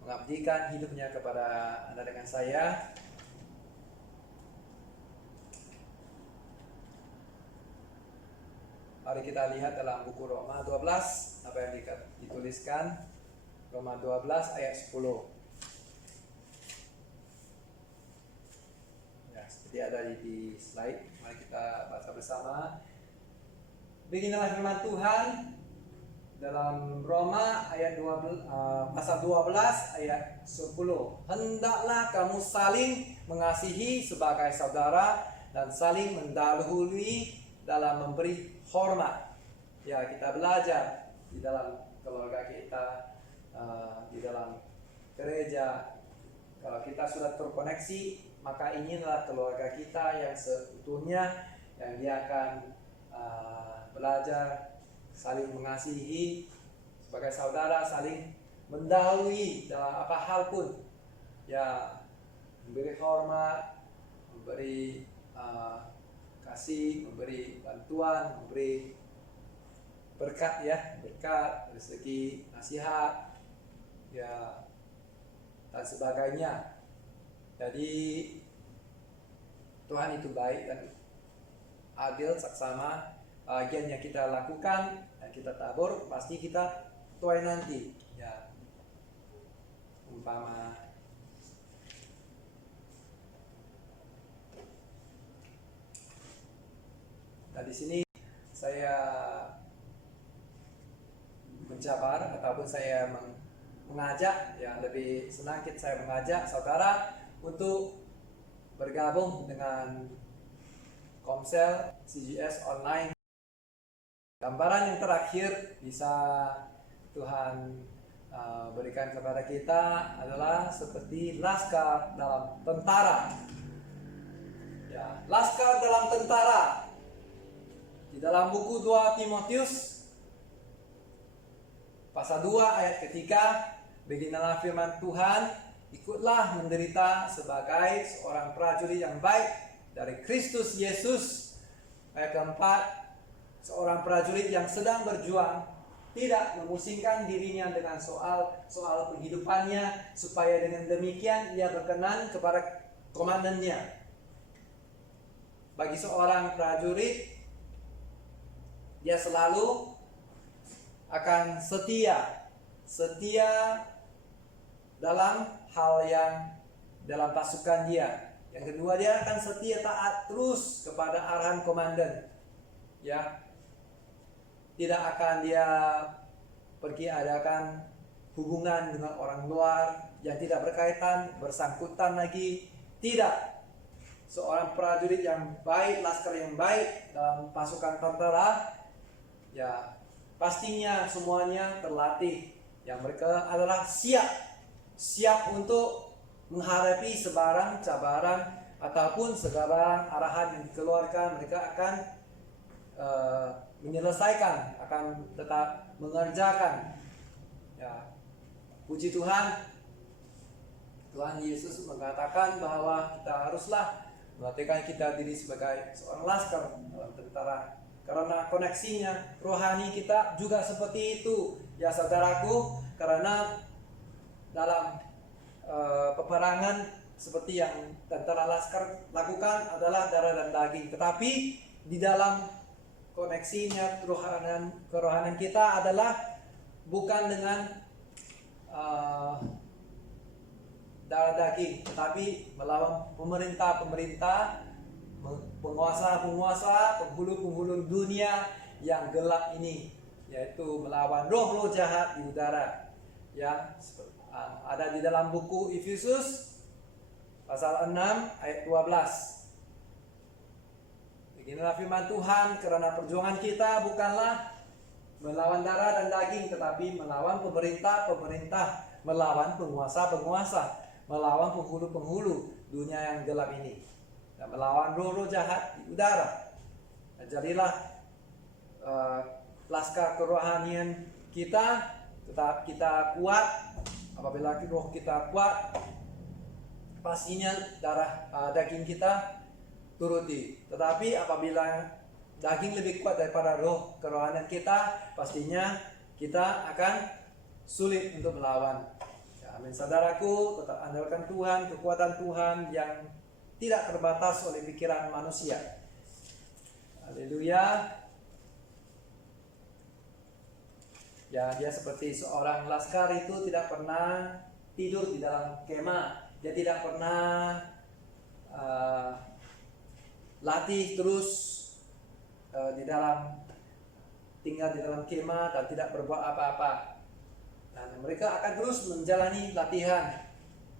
mengabdikan hidupnya kepada Anda dengan saya. Mari kita lihat dalam buku Roma 12 apa yang dituliskan. Roma 12 ayat 10. Ya, seperti ada di slide. Mari kita baca bersama. Beginilah firman Tuhan dalam Roma ayat 12, pasal 12 ayat 10. Hendaklah kamu saling mengasihi sebagai saudara dan saling mendahului dalam memberi hormat. Ya, kita belajar di dalam keluarga kita, di dalam gereja. Kalau kita sudah terkoneksi, maka inilah keluarga kita yang seutuhnya, yang dia akan belajar saling mengasihi sebagai saudara, saling mendahului dalam apa hal pun, ya, memberi hormat, memberi kasih, memberi bantuan, memberi berkat, ya, berkat, rezeki, nasihat, ya, dan sebagainya. Jadi Tuhan itu baik dan adil, saksama. Bagian yang kita lakukan dan kita tabur pasti kita tuai nanti, ya. Umpama nah, di sini saya menjabar ataupun saya mengajak, ya, lebih senang saya mengajak saudara untuk bergabung dengan Komsel CGS online. Gambaran yang terakhir bisa Tuhan berikan kepada kita adalah seperti laskar dalam tentara. Ya, laskar dalam tentara. Di dalam buku 2 Timotius pasal 2 ayat ketiga, beginilah firman Tuhan, ikutlah menderita sebagai seorang prajurit yang baik dari Kristus Yesus. Ayat keempat, seorang prajurit yang sedang berjuang tidak memusingkan dirinya dengan soal penghidupannya, supaya dengan demikian ia berkenan kepada komandannya. Bagi seorang prajurit, dia selalu akan setia dalam hal yang dalam pasukan dia. Yang kedua, dia akan setia taat terus kepada arahan komandan, ya. Tidak akan dia pergi adakan hubungan dengan orang luar yang tidak berkaitan, bersangkutan lagi. Tidak. Seorang prajurit yang baik, laskar yang baik dalam pasukan tentara, ya, pastinya semuanya terlatih. Yang mereka adalah siap untuk menghadapi sebarang cabaran ataupun sebarang arahan yang dikeluarkan. Mereka akan menyelesaikan, akan tetap mengerjakan. Ya, puji Tuhan. Tuhan Yesus mengatakan bahwa kita haruslah melatihkan kita diri sebagai seorang laskar dalam tentara, karena koneksinya rohani kita juga seperti itu, ya saudaraku. Karena dalam peperangan seperti yang tentara laskar lakukan adalah darah dan daging, tetapi di dalam koneksinya kerohanian kita adalah bukan dengan darah daging, tetapi melawan pemerintah-pemerintah, penguasa-penguasa, penghulu-penghulu dunia yang gelap ini, yaitu melawan roh-roh jahat di udara, ya, Ada di dalam buku Efesus pasal 6 ayat 12. Beginilah firman Tuhan, karena perjuangan kita bukanlah melawan darah dan daging, tetapi melawan pemerintah-pemerintah, melawan penguasa-penguasa, melawan penghulu-penghulu dunia yang gelap ini, dan melawan roh-roh jahat di udara. Dan jadilah laskar kerohanian kita, tetap kita kuat. Apabila roh kita kuat, pastinya daging kita turuti. Tetapi apabila daging lebih kuat daripada roh kerohanian kita, pastinya kita akan sulit untuk melawan. Ya, amin saudaraku, tetap andalkan Tuhan, kekuatan Tuhan yang tidak terbatas oleh pikiran manusia. Haleluya. Ya, dia seperti seorang laskar itu tidak pernah tidur di dalam kemah. Dia tidak pernah latih terus tinggal di dalam kemah dan tidak berbuat apa-apa. Dan mereka akan terus menjalani latihan.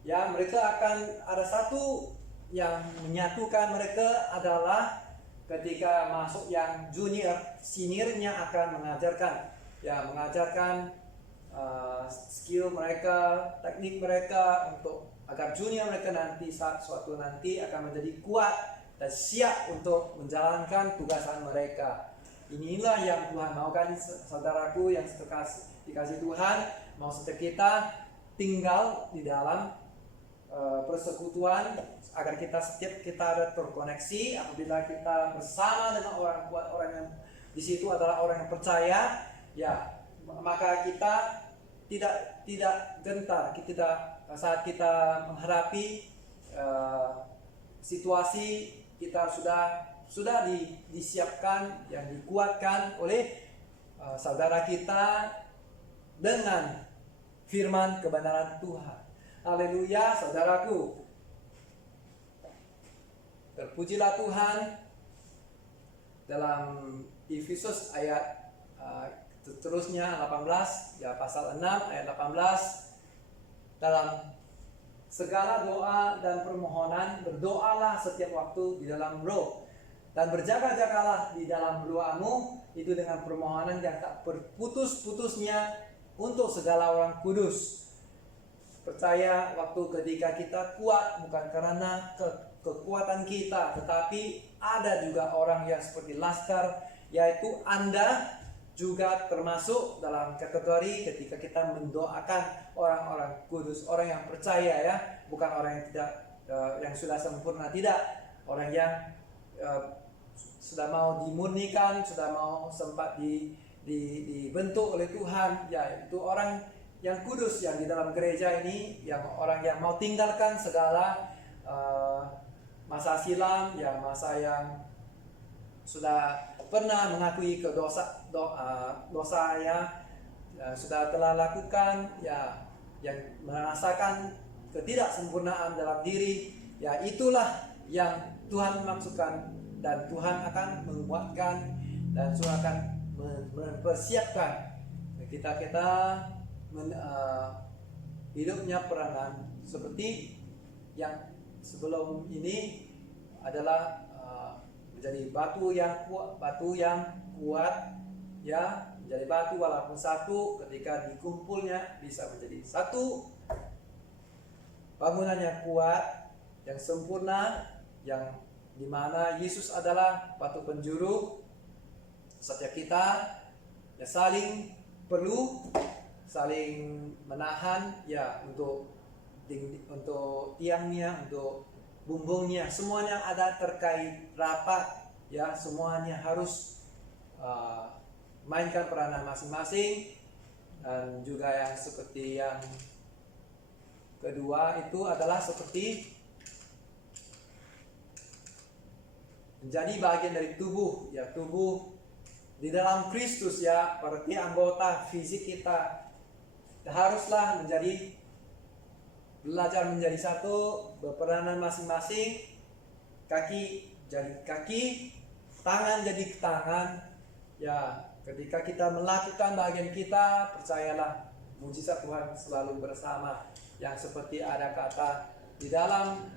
Ya, mereka akan ada satu yang menyatukan mereka adalah ketika masuk yang junior, seniornya akan mengajarkan skill mereka, teknik mereka untuk agar junior mereka nanti suatu nanti akan menjadi kuat dan siap untuk menjalankan tugasan mereka. Inilah yang Tuhan maukan, saudaraku yang dikasih Tuhan. Mau setiap kita tinggal di dalam persekutuan agar setiap kita ada terkoneksi. Apabila kita bersama dengan orang kuat, orang yang di situ adalah orang yang percaya, ya, maka kita tidak gentar. Saat kita menghadapi situasi, kita sudah disiapkan, yang dikuatkan oleh saudara kita dengan firman kebenaran Tuhan. Haleluya, saudaraku. Terpujilah Tuhan. Dalam Efesus ayat seterusnya 18, ya, pasal 6 ayat 18, dalam segala doa dan permohonan berdoalah setiap waktu di dalam roh, dan berjaga-jagalah di dalam doamu itu dengan permohonan yang tak berputus-putusnya untuk segala orang kudus. Percaya waktu ketika kita kuat bukan karena kekuatan kita, tetapi ada juga orang yang seperti laskar, yaitu Anda juga termasuk dalam kategori ketika kita mendoakan orang-orang kudus, orang yang percaya, ya, bukan orang yang tidak yang sudah sempurna, tidak, orang yang sudah mau dimurnikan, sudah mau sempat dibentuk oleh Tuhan, ya, itu orang yang kudus yang di dalam gereja ini, yang orang yang mau tinggalkan segala masa silam, ya, masa yang sudah pernah mengakui dosa ya, sudah telah lakukan, ya, yang merasakan ketidaksempurnaan dalam diri, ya, itulah yang Tuhan maksudkan, dan Tuhan akan menguatkan dan Tuhan akan mempersiapkan kita hidupnya peranan seperti yang sebelum ini adalah menjadi batu yang kuat, ya, menjadi batu walaupun satu, ketika dikumpulnya bisa menjadi satu bangunan yang kuat, yang sempurna, yang dimana Yesus adalah batu penjuru. Setiap kita, ya, saling perlu, saling menahan, ya, untuk tiangnya, untuk bumbungnya, semuanya ada terkait rapat, ya, semuanya harus mainkan peranan masing-masing. Dan juga yang seperti yang kedua itu adalah seperti menjadi bagian dari tubuh, ya, tubuh di dalam Kristus, ya, berarti anggota fisik kita haruslah belajar menjadi satu, berperanan masing-masing. Kaki jadi kaki, tangan jadi tangan, ya, ketika kita melakukan bagian kita, percayalah mujizat Tuhan selalu bersama. Yang seperti ada kata di dalam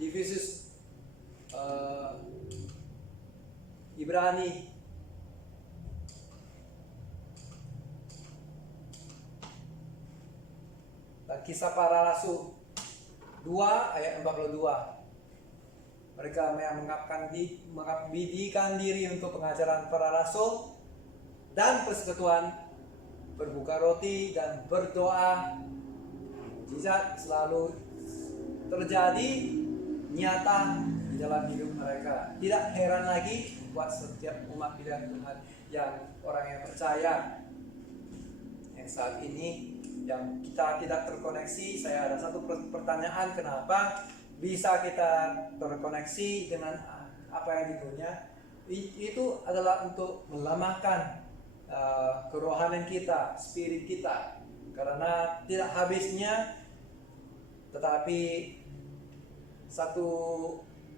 Efesus, Ibrani dan Kisah Para Rasul 2 ayat 42. Mereka yang mengabdikan diri untuk pengajaran para rasul dan persekutuan, berbuka roti dan berdoa. Mujizat selalu terjadi nyata di dalam hidup mereka. Tidak heran lagi buat setiap umat pilihan Tuhan yang orang yang percaya yang saat ini yang kita tidak terkoneksi. Saya ada satu pertanyaan, kenapa bisa kita terkoneksi dengan apa yang di dunia? Itu adalah untuk melemahkan kerohanian kita, spirit kita, karena tidak habisnya. Tetapi satu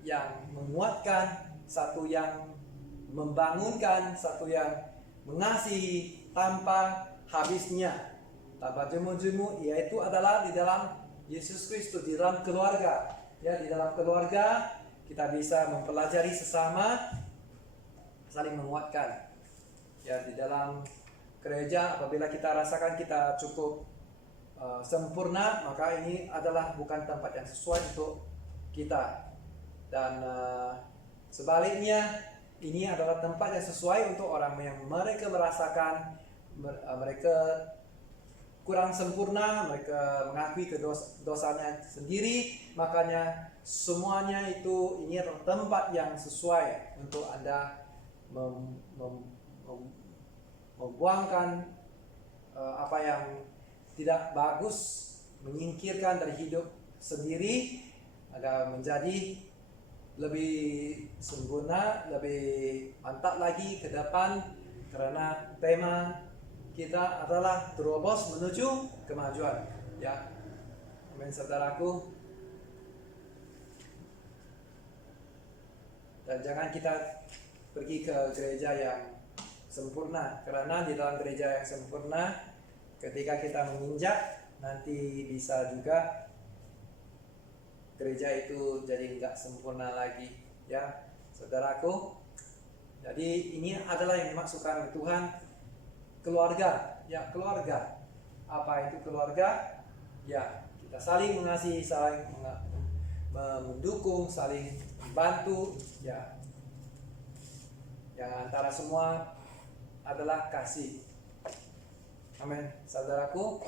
yang menguatkan, satu yang membangunkan, satu yang mengasihi tanpa habisnya, tanpa jemu-jemu, yaitu adalah di dalam Yesus Kristus, di dalam keluarga. Ya, di dalam keluarga kita bisa mempelajari sesama, saling menguatkan. Ya, di dalam gereja apabila kita rasakan kita cukup sempurna, maka ini adalah bukan tempat yang sesuai untuk kita. Dan sebaliknya, ini adalah tempat yang sesuai untuk orang yang mereka merasakan mereka kurang sempurna, mereka mengakui dosanya sendiri. Makanya semuanya itu, ini adalah tempat yang sesuai untuk Anda membuangkan apa yang tidak bagus, menyingkirkan dari hidup sendiri agar menjadi lebih sempurna, lebih mantap lagi ke depan, karena tema kita adalah terobos menuju kemajuan. Ya, amin saudaraku. Dan jangan kita pergi ke gereja yang sempurna, karena di dalam gereja yang sempurna, ketika kita menginjak, nanti bisa juga gereja itu jadi nggak sempurna lagi. Ya, saudaraku. Jadi ini adalah yang dimaksudkan Tuhan, keluarga. Ya, keluarga. Apa itu keluarga? Ya, kita saling mengasihi, saling mendukung, saling membantu. Ya, yang antara semua adalah kasih. Amin, saudaraku.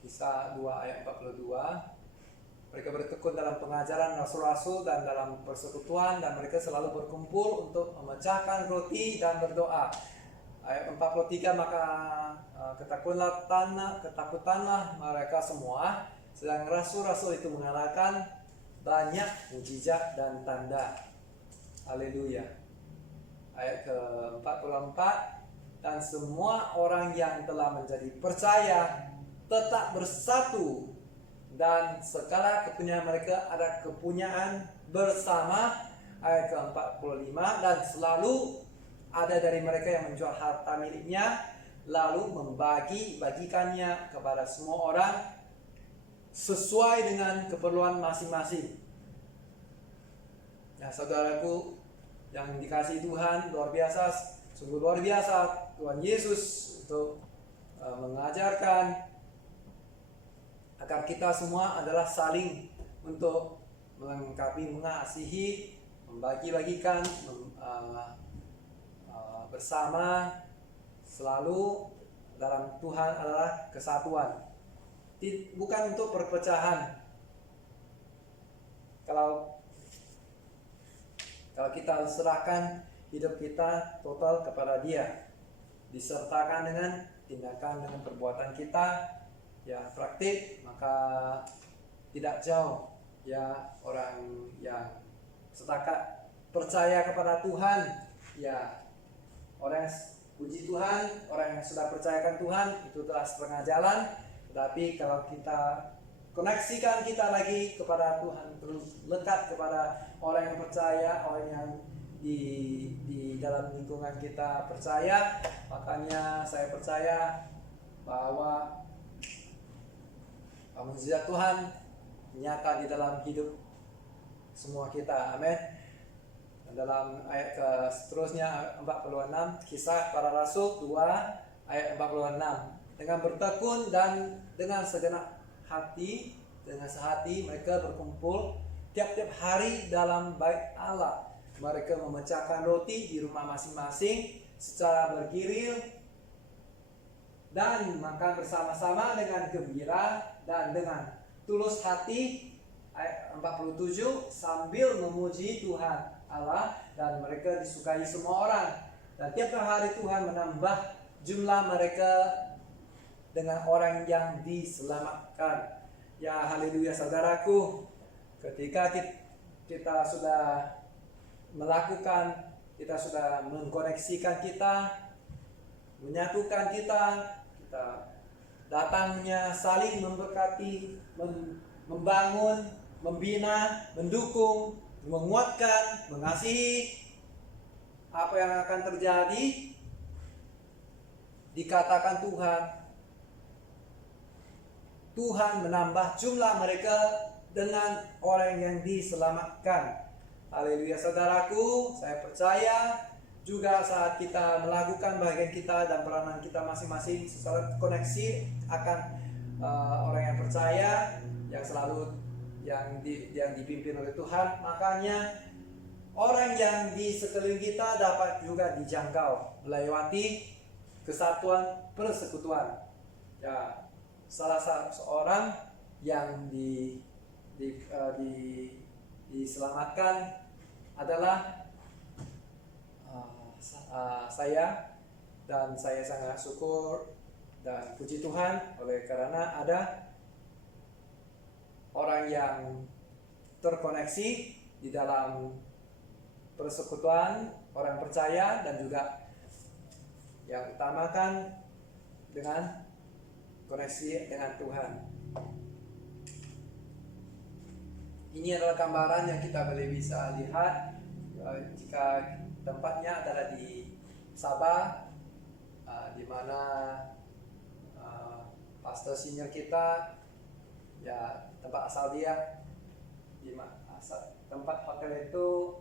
Kisah 2 ayat 42. Mereka bertekun dalam pengajaran rasul-rasul dan dalam persekutuan, dan mereka selalu berkumpul untuk memecahkan roti dan berdoa. Ayat 43, maka ketakutanlah mereka semua, sedang rasul-rasul itu mengalahkan banyak mujizat dan tanda. Haleluya. Ayat ke-44, dan semua orang yang telah menjadi percaya tetap bersatu, dan segala kepunyaan mereka ada kepunyaan bersama. Ayat ke-45, dan selalu ada dari mereka yang menjual harta miliknya, lalu bagikannya kepada semua orang sesuai dengan keperluan masing-masing. Ya, saudaraku yang dikasihi Tuhan, luar biasa, sungguh luar biasa Tuhan Yesus untuk mengajarkan agar kita semua adalah saling untuk melengkapi, mengasihi, membagi-bagikan, bersama, selalu dalam Tuhan adalah kesatuan, bukan untuk perpecahan. Kalau kita serahkan hidup kita total kepada Dia, disertakan dengan tindakan, dengan perbuatan kita, ya praktik, maka tidak jauh ya orang yang setakat percaya kepada Tuhan. Ya, orang yang puji Tuhan, orang yang sudah percayakan Tuhan itu telah setengah jalan. Tetapi kalau kita koneksikan kita lagi kepada Tuhan, terus lekat kepada orang yang percaya, orang yang di dalam lingkungan kita percaya. Makanya saya percaya bahwa mukjizat Tuhan nyata di dalam hidup semua kita. Amin. Dalam ayat seterusnya 46, Kisah Para Rasul 2 ayat 46. Dengan bertekun dan dengan segenap hati, dengan sehati mereka berkumpul tiap-tiap hari dalam bait Allah. Mereka memecahkan roti di rumah masing-masing secara bergilir dan makan bersama-sama dengan gembira dan dengan tulus hati. Ayat 47, sambil memuji Tuhan Allah, dan mereka disukai semua orang. Dan tiap hari Tuhan menambah jumlah mereka dengan orang yang diselamatkan. Ya, haleluya saudaraku. Ketika kita sudah melakukan, kita sudah mengkoneksikan kita, menyatukan kita datangnya saling memberkati, membangun, membina, mendukung, menguatkan, mengasihi. Apa yang akan terjadi? Dikatakan Tuhan menambah jumlah mereka dengan orang yang diselamatkan. Haleluya saudaraku, saya percaya juga saat kita melakukan bagian kita dan peranan kita masing-masing secara koneksi akan orang yang percaya yang selalu yang dipimpin oleh Tuhan, makanya orang yang di sekeliling kita dapat juga dijangkau melewati kesatuan persekutuan. Ya, salah seorang yang diselamatkan adalah saya, dan saya sangat syukur dan puji Tuhan oleh karena ada orang yang terkoneksi di dalam persekutuan orang percaya, dan juga yang utamakan dengan koneksi dengan Tuhan. Ini adalah gambaran yang kita boleh bisa lihat jika tempatnya adalah di Sabah, di mana pastor senior kita, ya tempat asal dia, di tempat hotel itu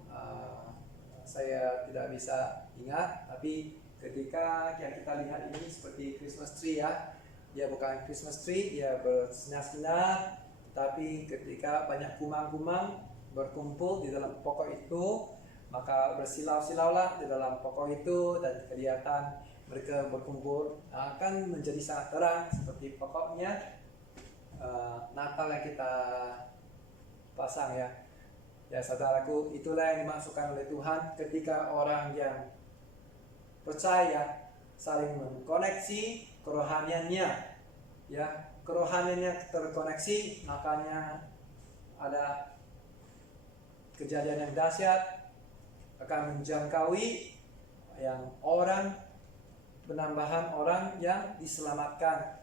saya tidak bisa ingat, tapi ketika yang kita lihat ini seperti Christmas tree ya, dia bukan Christmas tree, dia bersinar-sinar, tapi ketika banyak kumang-kumang berkumpul di dalam pokok itu, maka bersilau-silaulah di dalam pokok itu, dan kelihatan mereka berkumpul akan menjadi sangat terang seperti pokoknya Natal yang kita pasang ya. Ya saudaraku, itulah yang dimaksudkan oleh Tuhan ketika orang yang percaya saling mengkoneksi kerohaniannya, ya kerohaniannya terkoneksi, makanya ada kejadian yang dahsyat akan menjangkaui yang orang, penambahan orang yang diselamatkan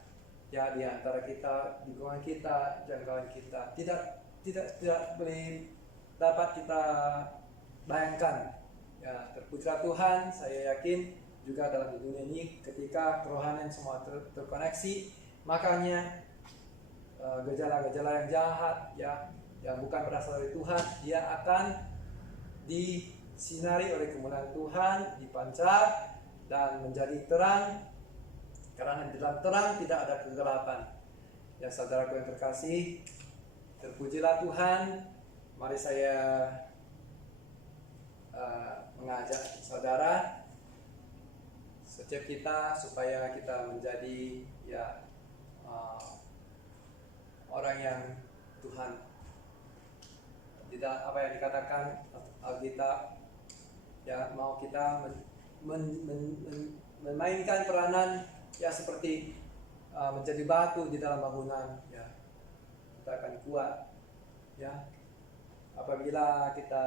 ya di antara kita, lingkungan kita, jangkauan kita. Tidak boleh dapat kita bayangkan. Ya, terpujilah Tuhan, saya yakin juga dalam dunia ini ketika kerohanian semua terkoneksi, makanya gejala-gejala yang jahat ya, yang bukan berasal dari Tuhan, dia akan disinari oleh kemuliaan Tuhan, dipancar dan menjadi terang, karena di dalam terang tidak ada kegelapan. Ya saudaraku yang terkasih, terpujilah Tuhan. Mari saya mengajak saudara setiap kita supaya kita menjadi ya orang yang Tuhan, tidak apa yang dikatakan Alkitab ya, mau kita memainkan peranan ya seperti menjadi batu di dalam bangunan ya, kita akan kuat ya apabila kita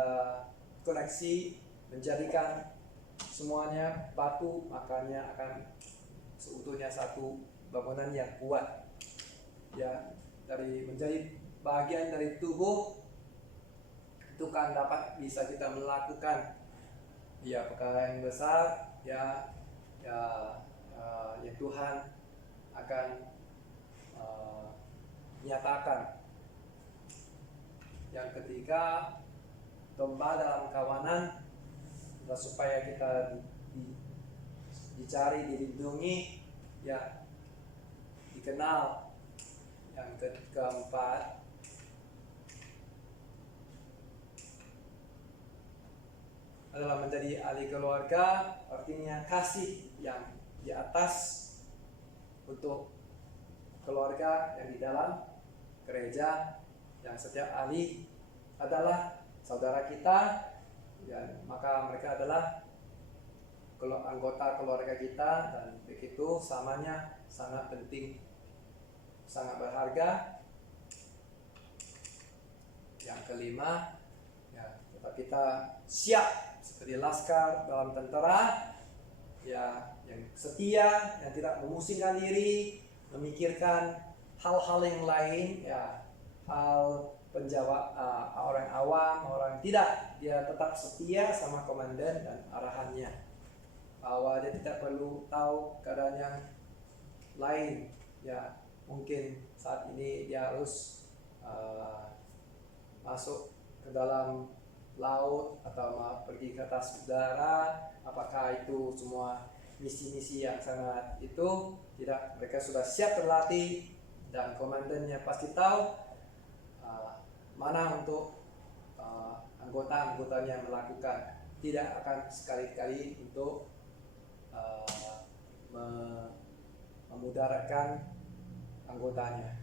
koneksi menjadikan semuanya batu, makanya akan seutuhnya satu bangunan yang kuat ya. dari menjadi bagian dari tubuh, itu kan dapat bisa kita melakukan ya perkara yang besar ya Tuhan akan nyatakan. Yang ketiga, domba dalam kawanan, supaya kita dicari, dilindungi, ya dikenal. Yang keempat, adalah menjadi ahli keluarga, artinya kasih yang di atas untuk keluarga yang di dalam gereja, yang setiap ahli adalah saudara kita, dan maka mereka adalah anggota keluarga kita, dan begitu samanya sangat penting, sangat berharga. Yang kelima, ya, tetap kita siap seperti laskar dalam tentara, ya, yang setia, yang tidak memusingkan diri, memikirkan hal-hal yang lain, ya, hal penjawab orang awam, orang tidak, dia tetap setia sama komandan dan arahannya, bahwa dia tidak perlu tahu keadaan yang lain, ya, mungkin saat ini dia harus masuk ke dalam laut atau pergi ke atas udara, apakah itu semua misi-misi yang sangat itu tidak, mereka sudah siap berlatih dan komandannya pasti tahu mana untuk anggota-anggotanya melakukan, tidak akan sekali-kali untuk memudaratkan anggotanya,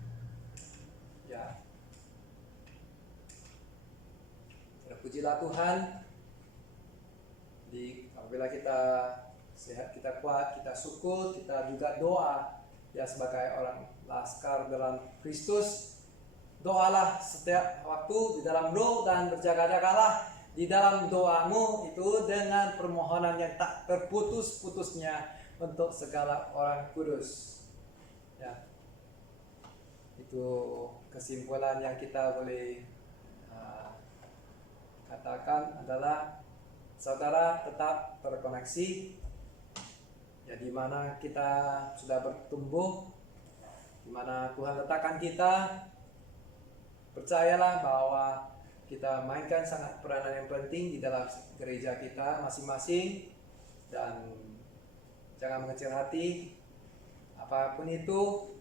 ya. Pujilah Tuhan, apabila kita sehat, kita kuat, kita syukur, kita juga doa, ya, sebagai orang laskar dalam Kristus. Doalah setiap waktu di dalam roh, dan berjaga-jagalah di dalam doamu itu dengan permohonan yang tak terputus-putusnya untuk segala orang kudus, ya. Itu kesimpulan yang kita boleh katakan adalah saudara tetap terkoneksi, ya, di mana kita sudah bertumbuh, di mana Tuhan letakkan kita. Percayalah bahwa kita mainkan sangat peranan yang penting di dalam gereja kita masing-masing, dan jangan mengecil hati. Apapun itu,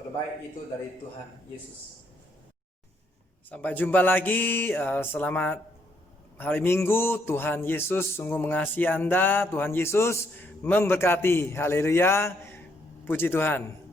terbaik itu dari Tuhan Yesus. Sampai jumpa lagi, selamat hari Minggu. Tuhan Yesus sungguh mengasihi Anda, Tuhan Yesus memberkati. Haleluya, puji Tuhan.